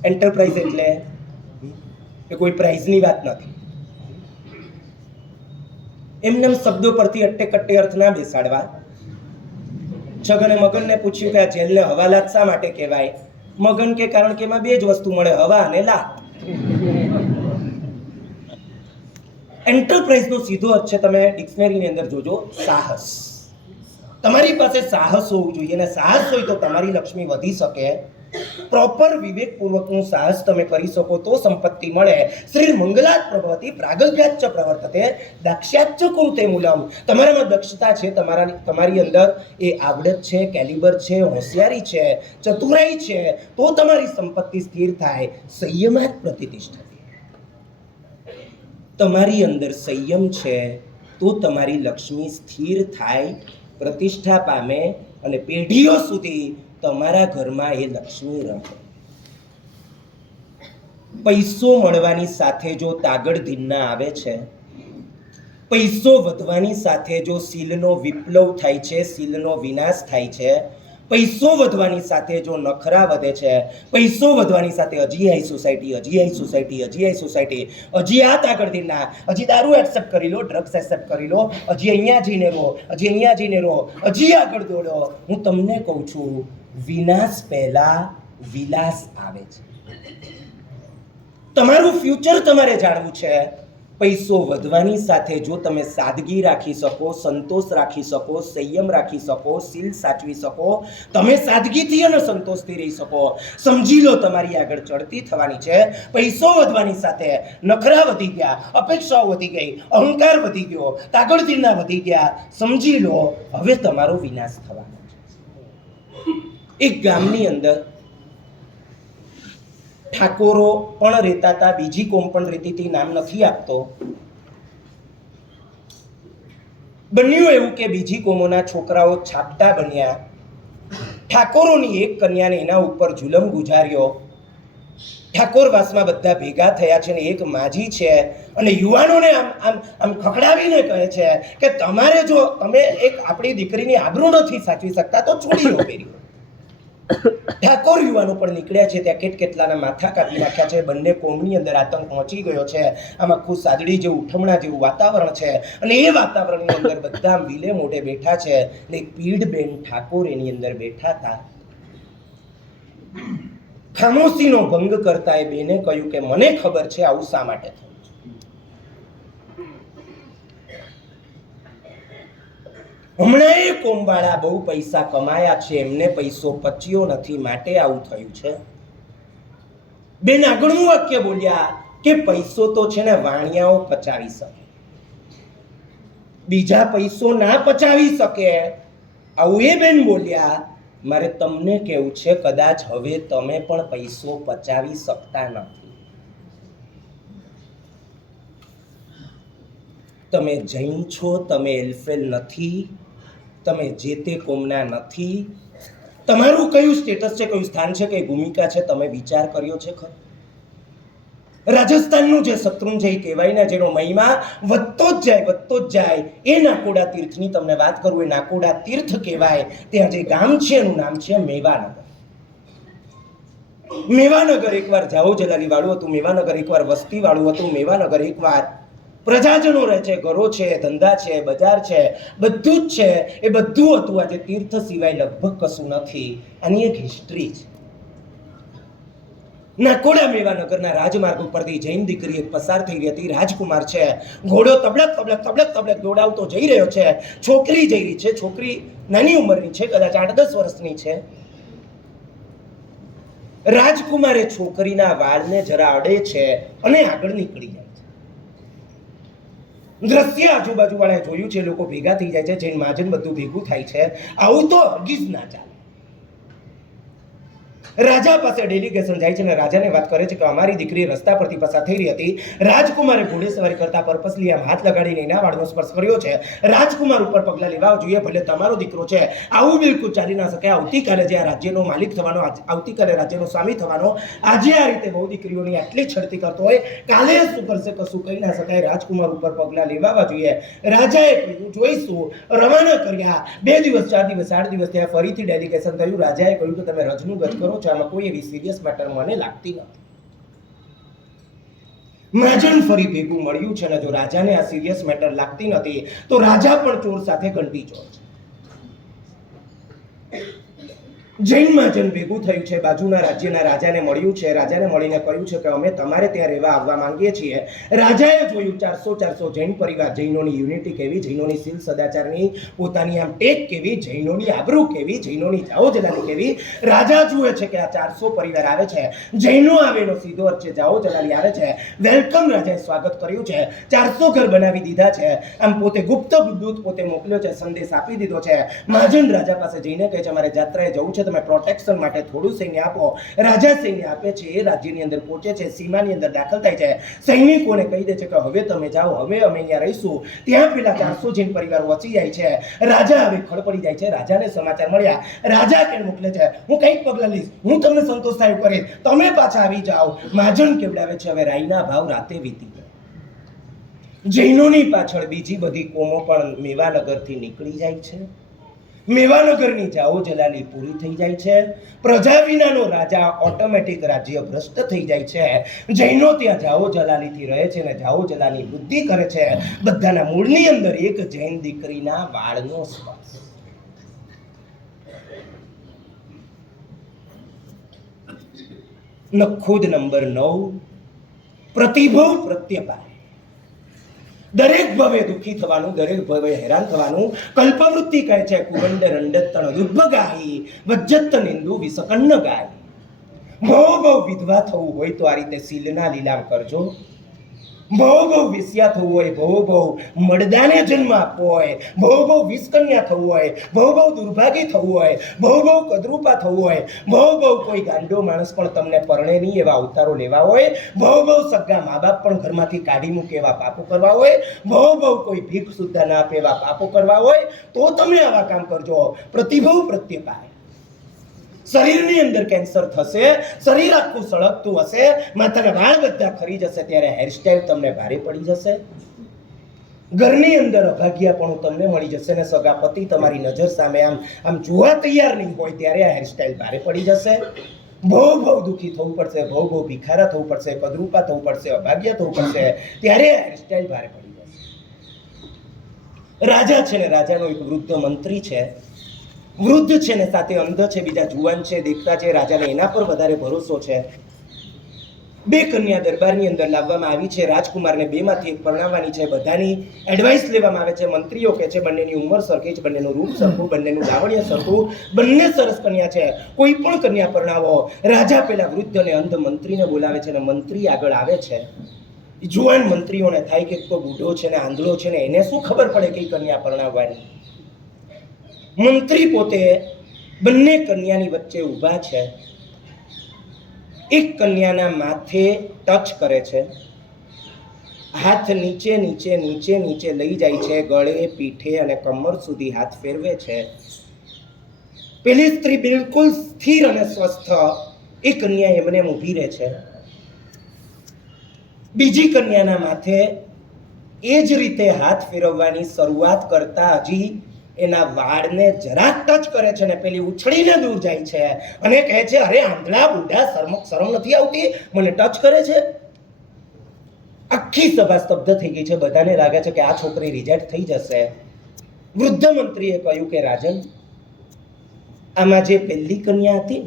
એન્ટરપ્રાઇઝ એટલે એ કોઈ પ્રાઇઝની વાત નથી. એમને શબ્દો પરથી અટ્ટે કટ્ટે અર્થ ના બેસાડવા. છગન અને મગનને પૂછ્યું કે આ જેલને હવાલાત શા માટે કહેવાય? મગન કે કારણ કે એમાં 2 જ વસ્તુ મળે, હવા અને લાત. એન્ટરપ્રાઇઝનો સીધો અર્થ છે, તમે ડિક્શનરીની અંદર જોજો, સાહસ. તમારી પાસે સાહસ હોવું જોઈએ, અને સાહસ હોય તો તમારી લક્ષ્મી વધી શકે. પ્રોપર વિવેકપૂર્વકનું સાહસ તમે કરી શકો તો સંપત્તિ મળે. શ્રી મંગલાત પ્રભવતી પ્રાગલ્ભ્યાચ પ્રવર્તતે દક્ષ્યાચ કુરુતે મૂલમ. તમારામાં દક્ષતા છે, તમારી અંદર એ આવડત છે, કેલિબર છે, હોશિયારી છે, ચતુરાઈ છે, તો તમારી સંપત્તિ સ્થિર થાય. સંયમાત પ્રતિષ્ઠિત. તમારી અંદર સંયમ છે તો તમારી લક્ષ્મી સ્થિર થાય, પ્રતિષ્ઠા પામે, અને પેઢીઓ સુધી તમારા ઘરમાં એ લક્ષ્મી રહે. પૈસો મળવાની સાથે જો તાગડ ધીન્ના આવે છે, પૈસો વધવાની સાથે જો શીલનો વિપ્લવ થાય છે, શીલનો વિનાશ થાય છે, પૈસો વધવાની સાથે જો નખરા વધે છે, પૈસો વધવાની સાથે હજી હાઈ સોસાયટી, હજી હાઈ સોસાયટી, હજી હાઈ સોસાયટી, હજી આ આગળથી ના, હજી દારૂ એક્સેપ્ટ કરી લો, ડ્રગ્સ એક્સેપ્ટ કરી લો, હજી અહીંયા જઈને રહો, હજી અહીંયા જઈને રહો, હજી આગળ દોડો. હું તમને કહું છું, વિનાશ પહેલા વિલાસ આવે છે. તમારું ફ્યુચર તમારે જાણવું છે. પૈસો વધવાની સાથે જો તમે સાદગી રાખી શકો, સંતોષ રાખી શકો, સંયમ રાખી શકો, શીલ સાચવી શકો, તમે સાદગીથી અને સંતોષથી રહી શકો, સમજી લો તમારી આગળ ચડતી થવાની છે. પૈસો વધવાની સાથે નખરા વધી ગયા, અપેક્ષાઓ વધી ગઈ, અહંકાર વધી ગયો, તાકડતીના વધી ગયા, સમજી લો હવે તમારો વિનાશ થવાનો છે. એક ગામની અંદર ઠાકોરો પણ રહેતા હતા, બીજી કોમ પણ રહેતી હતી, નામ નથી આપતો. બન્યું એવું કે બીજી કોમોના છોકરાઓ છાપટા બન્યા. ઠાકોરોની એક કન્યાને એના ઉપર જુલમ ગુજાર્યો. ઠાકોરવાસમાં બધા ભેગા થયા છે ને એક માજી છે અને યુવાનોને આમ આમ આમ ખખડાવીને કહે છે કે તમારે જો તમે એક આપણી દીકરીની આબરૂ નથી સાચવી શકતા તો છોડી દો પહેર્યું. ઠાકોર યુવાનો પણ નીકળ્યા છે, ત્યાં કેટલાના માથા કાપી નાખ્યા છે. બંને કોમની અંદર આતંક પહોંચી ગયો છે. આમ આખું સાદડી જેવું, ઉઠમણા જેવું વાતાવરણ છે અને એ વાતાવરણની અંદર બધા વિલે મોઢે બેઠા છે ને પીડબેન ઠાકોર એની અંદર બેઠા હતા. ખામોશીનો ભંગ કરતા એ બેને કહ્યું કે મને ખબર છે આવું શા માટે થયું. હમણાં એ કોમવાળા બહુ પૈસા કમાયા છે, એમને પૈસો પચ્યો નથી માટે આવું થયું છે. બેન આગળનું વાક્ય બોલ્યા કે પૈસો તો છે ને વાણિયાઓ પચાવી શકે, બીજા પૈસો ના પચાવી શકે. આવું એ બેન બોલ્યા. મારે તમને કેવું છે, કદાચ હવે તમે પણ પૈસો પચાવી શકતા નથી. તમે જૈન છો, તમે એલ્ફેલ નથી, તમે જે તે કોમના નથી. તમારું કયું સ્ટેટસ છે, કયું સ્થાન છે, કઈ ભૂમિકા છે, તમે વિચાર કર્યો છે ખરો? રાજસ્થાનનું જે શત્રુંજય કહેવાય ને, જેનો મહિમા વધતો જ જાય, વધતો જ જાય, એ નાકોડા તીર્થની તમને વાત કરું. એ નાકોડા તીર્થ કહેવાય. ત્યાં જે ગામ છે એનું નામ છે મેવાનગર. મેવાનગર એકવાર જાઓ જલાલી વાળું હતું, મેવાનગર એકવાર વસ્તી વાળું હતું, મેવાનગર એકવાર પ્રજાજનો રહે છે, ઘરો છે, ધંધા છે, બજાર છે, બધું જ છે. એ બધું હતું. આજે તીર્થ સિવાય લગભગ કશું નથી. આની એક હિસ્ટ્રી છે. નાકોડા મેવાનગરના રાજમાર્ગ ઉપરથી જૈન દીકરી એક પસાર થઈ રહી હતી. રાજકુમાર છે, ઘોડો તબડક તબડક તબડક તબડક દોડાવતો જઈ રહ્યો છે. છોકરી જઈ રહી છે. છોકરી નાની ઉંમરની છે, કદાચ 8-10 વર્ષની છે. રાજકુમારે છોકરીના વાળને જરા અડે છે અને આગળ નીકળી જાય છે. દ્રશ્ય આજુબાજુ વાળાએ જોયું છે. લોકો ભેગા થઈ જાય છે, જૈન મહાજન બધું ભેગું થાય છે. આવું તો હરગીઝ ના ચાલે. રાજા પાસે ડેલિગેશન જાય છે અને રાજાને વાત કરે છે કે અમારી દીકરી રસ્તા પરથી પસાર થઈ રહી હતી. રાજકુમારે ઘોડેસવારી કરતા પર્પસલી આમ હાથ લગાડીને એના વાળનો સ્પર્શ કર્યો છે. રાજકુમાર ઉપર પગલાં લેવા જોઈએ, ભલે તમારો દીકરો છે. આવું બિલકુલ ચાલી ના શકે. આવતીકાલે જે આ રાજ્યનો માલિક થવાનો, આવતીકાલે રાજ્યનો સ્વામી થવાનો, આજે આ રીતે બહુ દીકરીઓની આટલી છડતી કરતો હોય, કાલે શું કરશે કશું કહી ના શકાય. રાજકુમાર ઉપર પગલાં લેવા જોઈએ. રાજાએ કહ્યું જોઈશું. રવાના કર્યા. 2 દિવસ 4 દિવસ 8 દિવસ ત્યાં ફરીથી ડેલિગેશન થયું. રાજાએ કહ્યું કે તમે રજનું ગજ કરો. આમાં કોઈ એવી સિરિયસ મેટર મને લાગતી નથી. મહાજન ફરી ભેગું મળ્યું છે અને જો રાજાને આ સિરિયસ મેટર લાગતી નથી તો રાજા પણ ચોર સાથે ઘંટી ચોર છે. જૈન મહાજન ભેગું થયું છે. બાજુના રાજ્યના રાજાને મળ્યું છે. રાજાને મળીને કહ્યું છે કે અમે તમારે ત્યાં રહેવા આવવા માંગીએ છીએ. રાજાએ જોયું 400 જૈન પરિવાર, જૈનોની યુનિટી કેવી, જૈનોની શીલ સદાચારની પોતાની આમ ટેક કેવી, જૈનોની આબરૂ કેવી, જૈનોની જાઓ જલાલી કેવી. રાજા જુએ છે કે આ 400 પરિવાર આવે છે, જૈનો આવેનો સીધો અર્થ છે, જાઓ જલાલી આવે છે. વેલકમ. રાજાએ સ્વાગત કર્યું છે. 400 ઘર બનાવી દીધા છે. આમ પોતે ગુપ્ત દૂત પોતે મોકલ્યો છે, સંદેશ આપી દીધો છે. મહાજન રાજા પાસે જઈને કહે છે મારે યાત્રાએ જવું છે, તમે પ્રોટેક્શન માટે થોડું સૈન્ય આપો. રાજા સૈન્ય આપે છે. એ રાજ્યની અંદર પહોંચે છે, સીમાની અંદર દાખલ થાય છે. સૈનિકોને કહી દે છે કે હવે તમે જાઓ, હવે અમે અહીંયા રહીશું. ત્યાં પેલા 400 જૈન પરિવારો વસી જાય છે. રાજા હવે ખડપડી જાય છે. રાજાને સમાચાર મળ્યા. રાજા કે મોકલે છે હું કંઈક પગલાં લઈશ, હું તમને સંતોષ થાય કરીશ, તમે પાછા આવી જાઓ. મહાજન કેવડાવે છે. હવે રાઈના ભાવ રાતે વીતી ગયા. જૈનોની પાછળ બીજી બધી કોમો પણ મેવાનગરથી નીકળી જાય છે. મેવાનગરની જાઓ જલાલી પૂરી થઈ જાય છે. પ્રજા વિનાનો રાજા ઓટોમેટિક રાજ્ય ભ્રષ્ટ થઈ જાય છે. જૈનો ત્યાં જાઓ જલાલીથી રહે છે અને જાઓ જલાલી વૃદ્ધિ કરે છે. બધાના મૂળની અંદર એક જૈન દીકરીના વાળનો સ્પર્શ. નખુદ નંબર 9, પ્રતિભવ પ્રત્યપાય. દરેક ભવે દુઃખી થવાનું, દરેક ભવે હેરાન થવાનું. કલ્પવૃત્તિ કહે છે કુંડ રંડતણ યુદ્ધ ગાહી વજ્જત નિંદુ વિસકન્ન ગાય. ભવ વિધવા થવું હોય તો આ રીતે સીલના લીલામ કરજો. ભવ વિસ્યા થવું હોય, ભવ મળદાને જન્મ આપવો હોય, ભવ વિસ્કન્યા થવું હોય, ભવ દુર્ભાગી થવું હોય, ભવ કદરૂપા થવું હોય, ભવ કોઈ ગાંડો માણસ પણ તમને પરણે નહીં એવા અવતારો લેવા હોય, ભવ સગા મા બાપ પણ ઘરમાંથી કાઢી મૂકે એવા પાપો કરવા હોય, ભવ કોઈ ભીખ સુદ્ધા ના આપે એવા પાપો કરવા હોય, તો તમે આવા કામ કરજો. પ્રતિભવ પ્રત્યપાય. શરીરની અંદર કેન્સર થશે, શરીર આખું સળગતું હશે, માથાના વાળ બધા ખરી જશે, ત્યારે હેરસ્ટાઈલ તમને ભારે પડી જશે. ઘરની અંદર અભાગ્યાપણું તમને મળી જશે ને સગા પતિ તમારી નજર સામે આમ જોવા તૈયાર નહીં હોય, ત્યારે આ હેરસ્ટાઈલ ભારે પડી જશે. બહુ દુઃખી થવું પડશે, બહુ ભિખારા થવું પડશે, કદરૂપા થવું પડશે, અભાગ્ય થવું પડશે, ત્યારે આ હેરસ્ટાઈલ ભારે પડી જશે. રાજા છે ને રાજાનો એક વૃદ્ધ મંત્રી છે, વૃદ્ધ છે ને સાથે અંધ છે, બીજા જુવાન છે, દેખતા છે. રાજાને એના પર વધારે ભરોસો છે. 2 કન્યા દરબારની અંદર લાવવામાં આવી છે. રાજકુમારને 2 માંથી એક પરણાવવાની છે. બધાની એડવાઇસ લેવામાં આવે છે. મંત્રીઓ કહે છે બંનેની ઉંમર સરખી જ, બંનેનું રૂપ સરખું, બંનેનું લાવણ્ય સરખું, બંને સરસ કન્યા છે, કોઈ પણ કન્યા પરણાવો. રાજા પેલા વૃદ્ધ અને અંધ મંત્રીને બોલાવે છે અને મંત્રી આગળ આવે છે. જુવાન મંત્રીઓને થાય કે કોઈ બુઢો છે ને આંધળો છે ને એને શું ખબર પડે કે કન્યા પરણાવવાની. મંત્રી પોતે બંને કન્યાની વચ્ચે ઊભા છે. એક કન્યાના માથે ટચ કરે છે, હાથ નીચે નીચે નીચે નીચે લઈ જાય છે, ગળે, પીઠે અને કમર સુધી હાથ ફેરવે છે. પેલી સ્ત્રી બિલકુલ સ્થિર અને સ્વસ્થ, એ કન્યા એમને ઊભી રહે છે. બીજી કન્યાના માથે એ જ રીતે હાથ ફેરવવાની શરૂઆત કરતા હજી એના વાળને જરાક ટચ કરે છે ને પેલી ઉછળીને દૂર જાય છે અને કહે છે અરે આંધળા બુઢા, શરમ નથી આવતી, મને ટચ કરે છે. આખી સભા સ્તબ્ધ થઈ ગઈ છે. બધાને લાગે છે કે આ છોકરી રિજેક્ટ થઈ જશે. વૃદ્ધ મંત્રીએ કહ્યું કે રાજન, આમાં જે પહેલી કન્યા હતી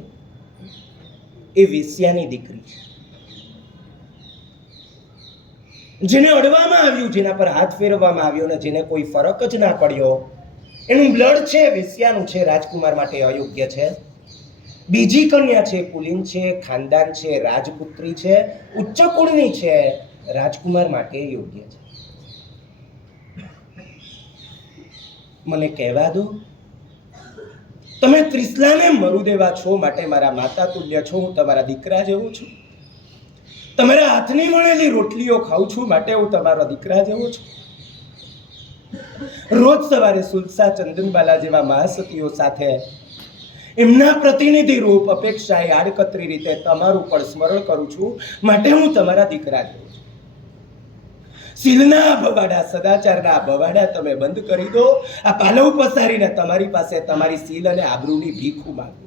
એ વેશ્યાની દીકરી છે. જેને અડવામાં આવ્યું, જેના પર હાથ ફેરવવામાં આવ્યો ને જેને કોઈ ફરક જ ના પડ્યો, એનું બ્લડ છે વેશ્યાનું છે, રાજકુમાર માટે અયોગ્ય છે. બીજી કન્યા છે કુલીન છે, ખાનદાન છે, રાજપુત્રી છે, ઉચ્ચ કુળની છે, રાજકુમાર માટે યોગ્ય છે. મને કહેવા દો, તમે ત્રિશલાને મરુદેવા છો માટે મારા માતા તુલ્ય છો, હું તમારા દીકરા જેવો છું. તમારા હાથની વણેલી રોટલીઓ ખાઉં છું માટે હું તમારા દીકરા જેવો છું. રોજ સવારે સુલસા ચંદનબાલા જેવા મહાસતીઓ સાથે એમના પ્રતિનિધિ રૂપ અપેક્ષાએ આડકતરી રીતે તમારું પણ સ્મરણ કરું છું માટે હું તમારા દીકરા જેવો છું. શીલના ભવાડા, સદાચારના ભવાડા તમે બંધ કરી દો. આ પાલવ પસારીને તમારી પાસે તમારી શીલ અને આબરૂની ભીખ માંગુ છું.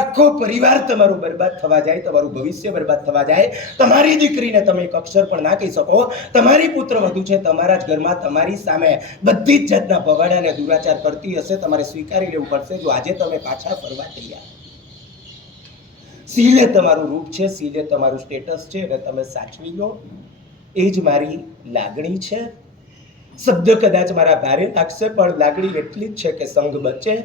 આખો પરિવાર તમારો બરબાદ થવા જાય, તમારું ભવિષ્ય બરબાદ થવા જાય. તમારી દીકરીને તમે એક અક્ષર પણ ના કહી શકો. તમારી પુત્ર વધુ છે તમારા જ ઘરમાં, તમારી સામે બધી જ જાતના ભવાડાને દુરાચાર કરતી હશે, તમારે સ્વીકારી લેવું પડશે જો આજે તમે પાછા ફરવા તૈયાર. સીલે તમારું રૂપ છે, સીલે તમારું સ્ટેટસ છે અને તમે સાચવી લો. એ જ મારી લાગણી છે. શબ્દ કદાચ મારા ભારે લાગશે પણ લાગણી એટલી જ છે કે સંગ બચે.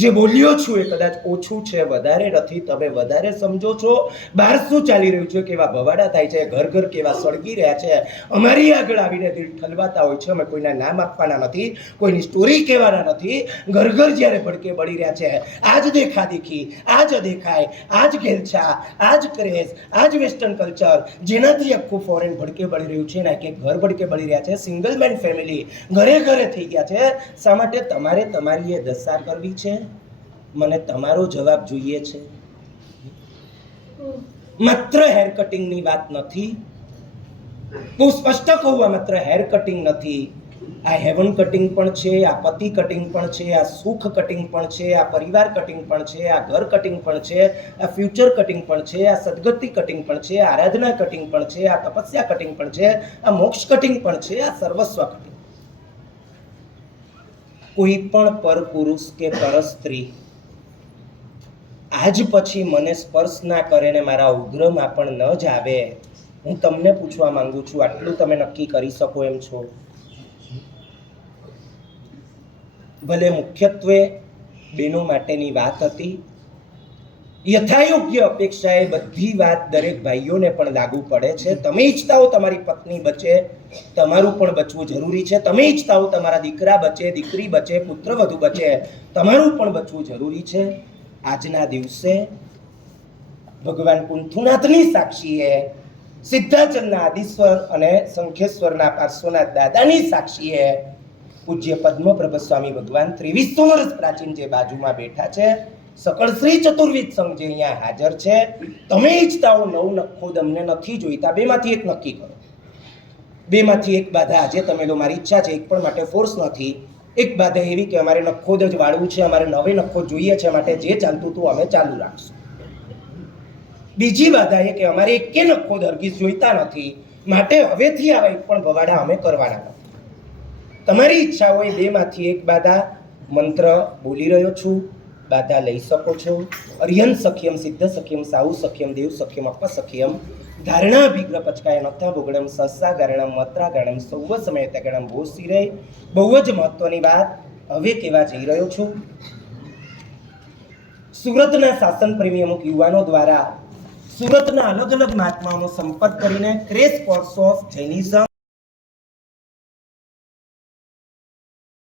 જે બોલ્યો છું એ કદાચ ઓછું છે, વધારે નથી. તમે વધારે સમજો છો. બહાર શું ચાલી રહ્યું છે, કેવા ભવાડા થાય છે, ઘર ઘર કેવા સળગી રહ્યા છે. અમારી આગળ આવીને દિલ ઠલવાતા હોય છે. અમે કોઈના નામ આપવાના નથી, કોઈની સ્ટોરી કહેવાના નથી. ઘર ઘર જ્યારે ભડકે બળી રહ્યા છે, આજ દેખાદેખી, આજ દેખાય, આજ ઘેલછા, આજ ક્રેઝ, આજ વેસ્ટર્ન કલ્ચર, જેનાથી આખું ફોરેન ભડકે બળી રહ્યું છે ને કે ઘર ભડકે બળી રહ્યા છે. સિંગલ મેન ફેમિલી ઘરે ઘરે થઈ ગયા છે. શા માટે તમારે તમારી એ દશા કરવી છે? મને તમારો જવાબ જોઈએ છે. માત્ર હેર કટિંગની વાત નથી, બહુ સ્પષ્ટ કહું, આ માત્ર હેર કટિંગ નથી, આ હેવન કટિંગ પણ છે, આ પતિ કટિંગ પણ છે, આ સુખ કટિંગ પણ છે, આ પરિવાર કટિંગ પણ છે, આ ઘર કટિંગ પણ છે, આ ફ્યુચર કટિંગ પણ છે, આ સદગતિ કટિંગ પણ છે, આરાધના કટિંગ પણ છે, આ તપસ્યા કટિંગ પણ છે, આ મોક્ષ કટિંગ પણ છે, આ સર્વસ્વ કટિંગ. કોઈ પણ પર પુરુષ કે પર સ્ત્રી આજ પછી મને સ્પર્શ ના કરે ને મારા ઉગ્રમાં પણ ન જ આવે. હું તમને પૂછવા માંગુ છું, આટલું તમે નક્કી કરી શકો એમ છો? ભલે મુખ્યત્વે બહેનો માટેની વાત હતી, યથાયોગ્ય અપેક્ષાએ બધી વાત દરેક ભાઈઓને પણ લાગુ પડે છે. તમે ઈચ્છતા હો તમારી પત્ની બચે, તમારું પણ બચવું જરૂરી છે. તમે ઈચ્છતા હો તમારા દીકરા બચે, દીકરી બચે, પુત્રવધુ બચે, તમારું પણ બચવું જરૂરી છે. આજના દિવસે ભગવાન કુંથુનાથની સાક્ષીએ, સિદ્ધાચલના આદિશ્વર અને શંખેશ્વરના પાર્શ્વનાથ દાદાની સાક્ષીએ, પૂજ્ય પદ્મપ્રભ સ્વામી ભગવાન 2300 વર્ષ પ્રાચીન જે બાજુમાં બેઠા છે, સકળ શ્રી ચતુર્વિધ સંઘ જે અહીંયા હાજર છે, તમે ઈચ્છતા હો 9 નખોદ અમને નથી જોઈતા, બેમાંથી એક નક્કી કરો. બેમાંથી એક બાધા આજે તમે લો. મારી ઈચ્છા છે, એક પણ માટે ફોર્સ નથી. એક બાધા એવી કે અમારે નખોદ જ વાળવું છે, અમારે 9 નખોદ જોઈએ છે, માટે જે ચાલતું હતું અમે ચાલુ રાખશું. બીજી બાધા એ કે અમારે એકે નખોદ હરગીઝ જોઈતા નથી, માટે હવેથી આવા એક પણ ભવાડા અમે કરવાના નથી. તમારી ઈચ્છા હોય બેમાંથી એક બાધા. મંત્ર બોલી રહ્યો છું, બાધા લઈ શકો છો. અર્યન સખ્યમ સિદ્ધ સખ્યમ સાહુ સખ્યમ દેવ સખ્યમ અપ સખ્યમ ધારણા ભીગ્ર પચકાય નથા ભોગણમ સસ્સા ગરણમ મત્રા ગણમ સૌવ સમયત ગણમ ભો સિરે. બહુ જ મહત્વની વાત હવે કહેવા જઈ રહ્યો છું. સુરતના શાસન પ્રેમી અમુક યુવાનો દ્વારા સુરતના અલગ અલગ મહાત્માઓનો સંપર્ક કરીને ક્રેશ કોર્સ ઓફ જૈનિઝમ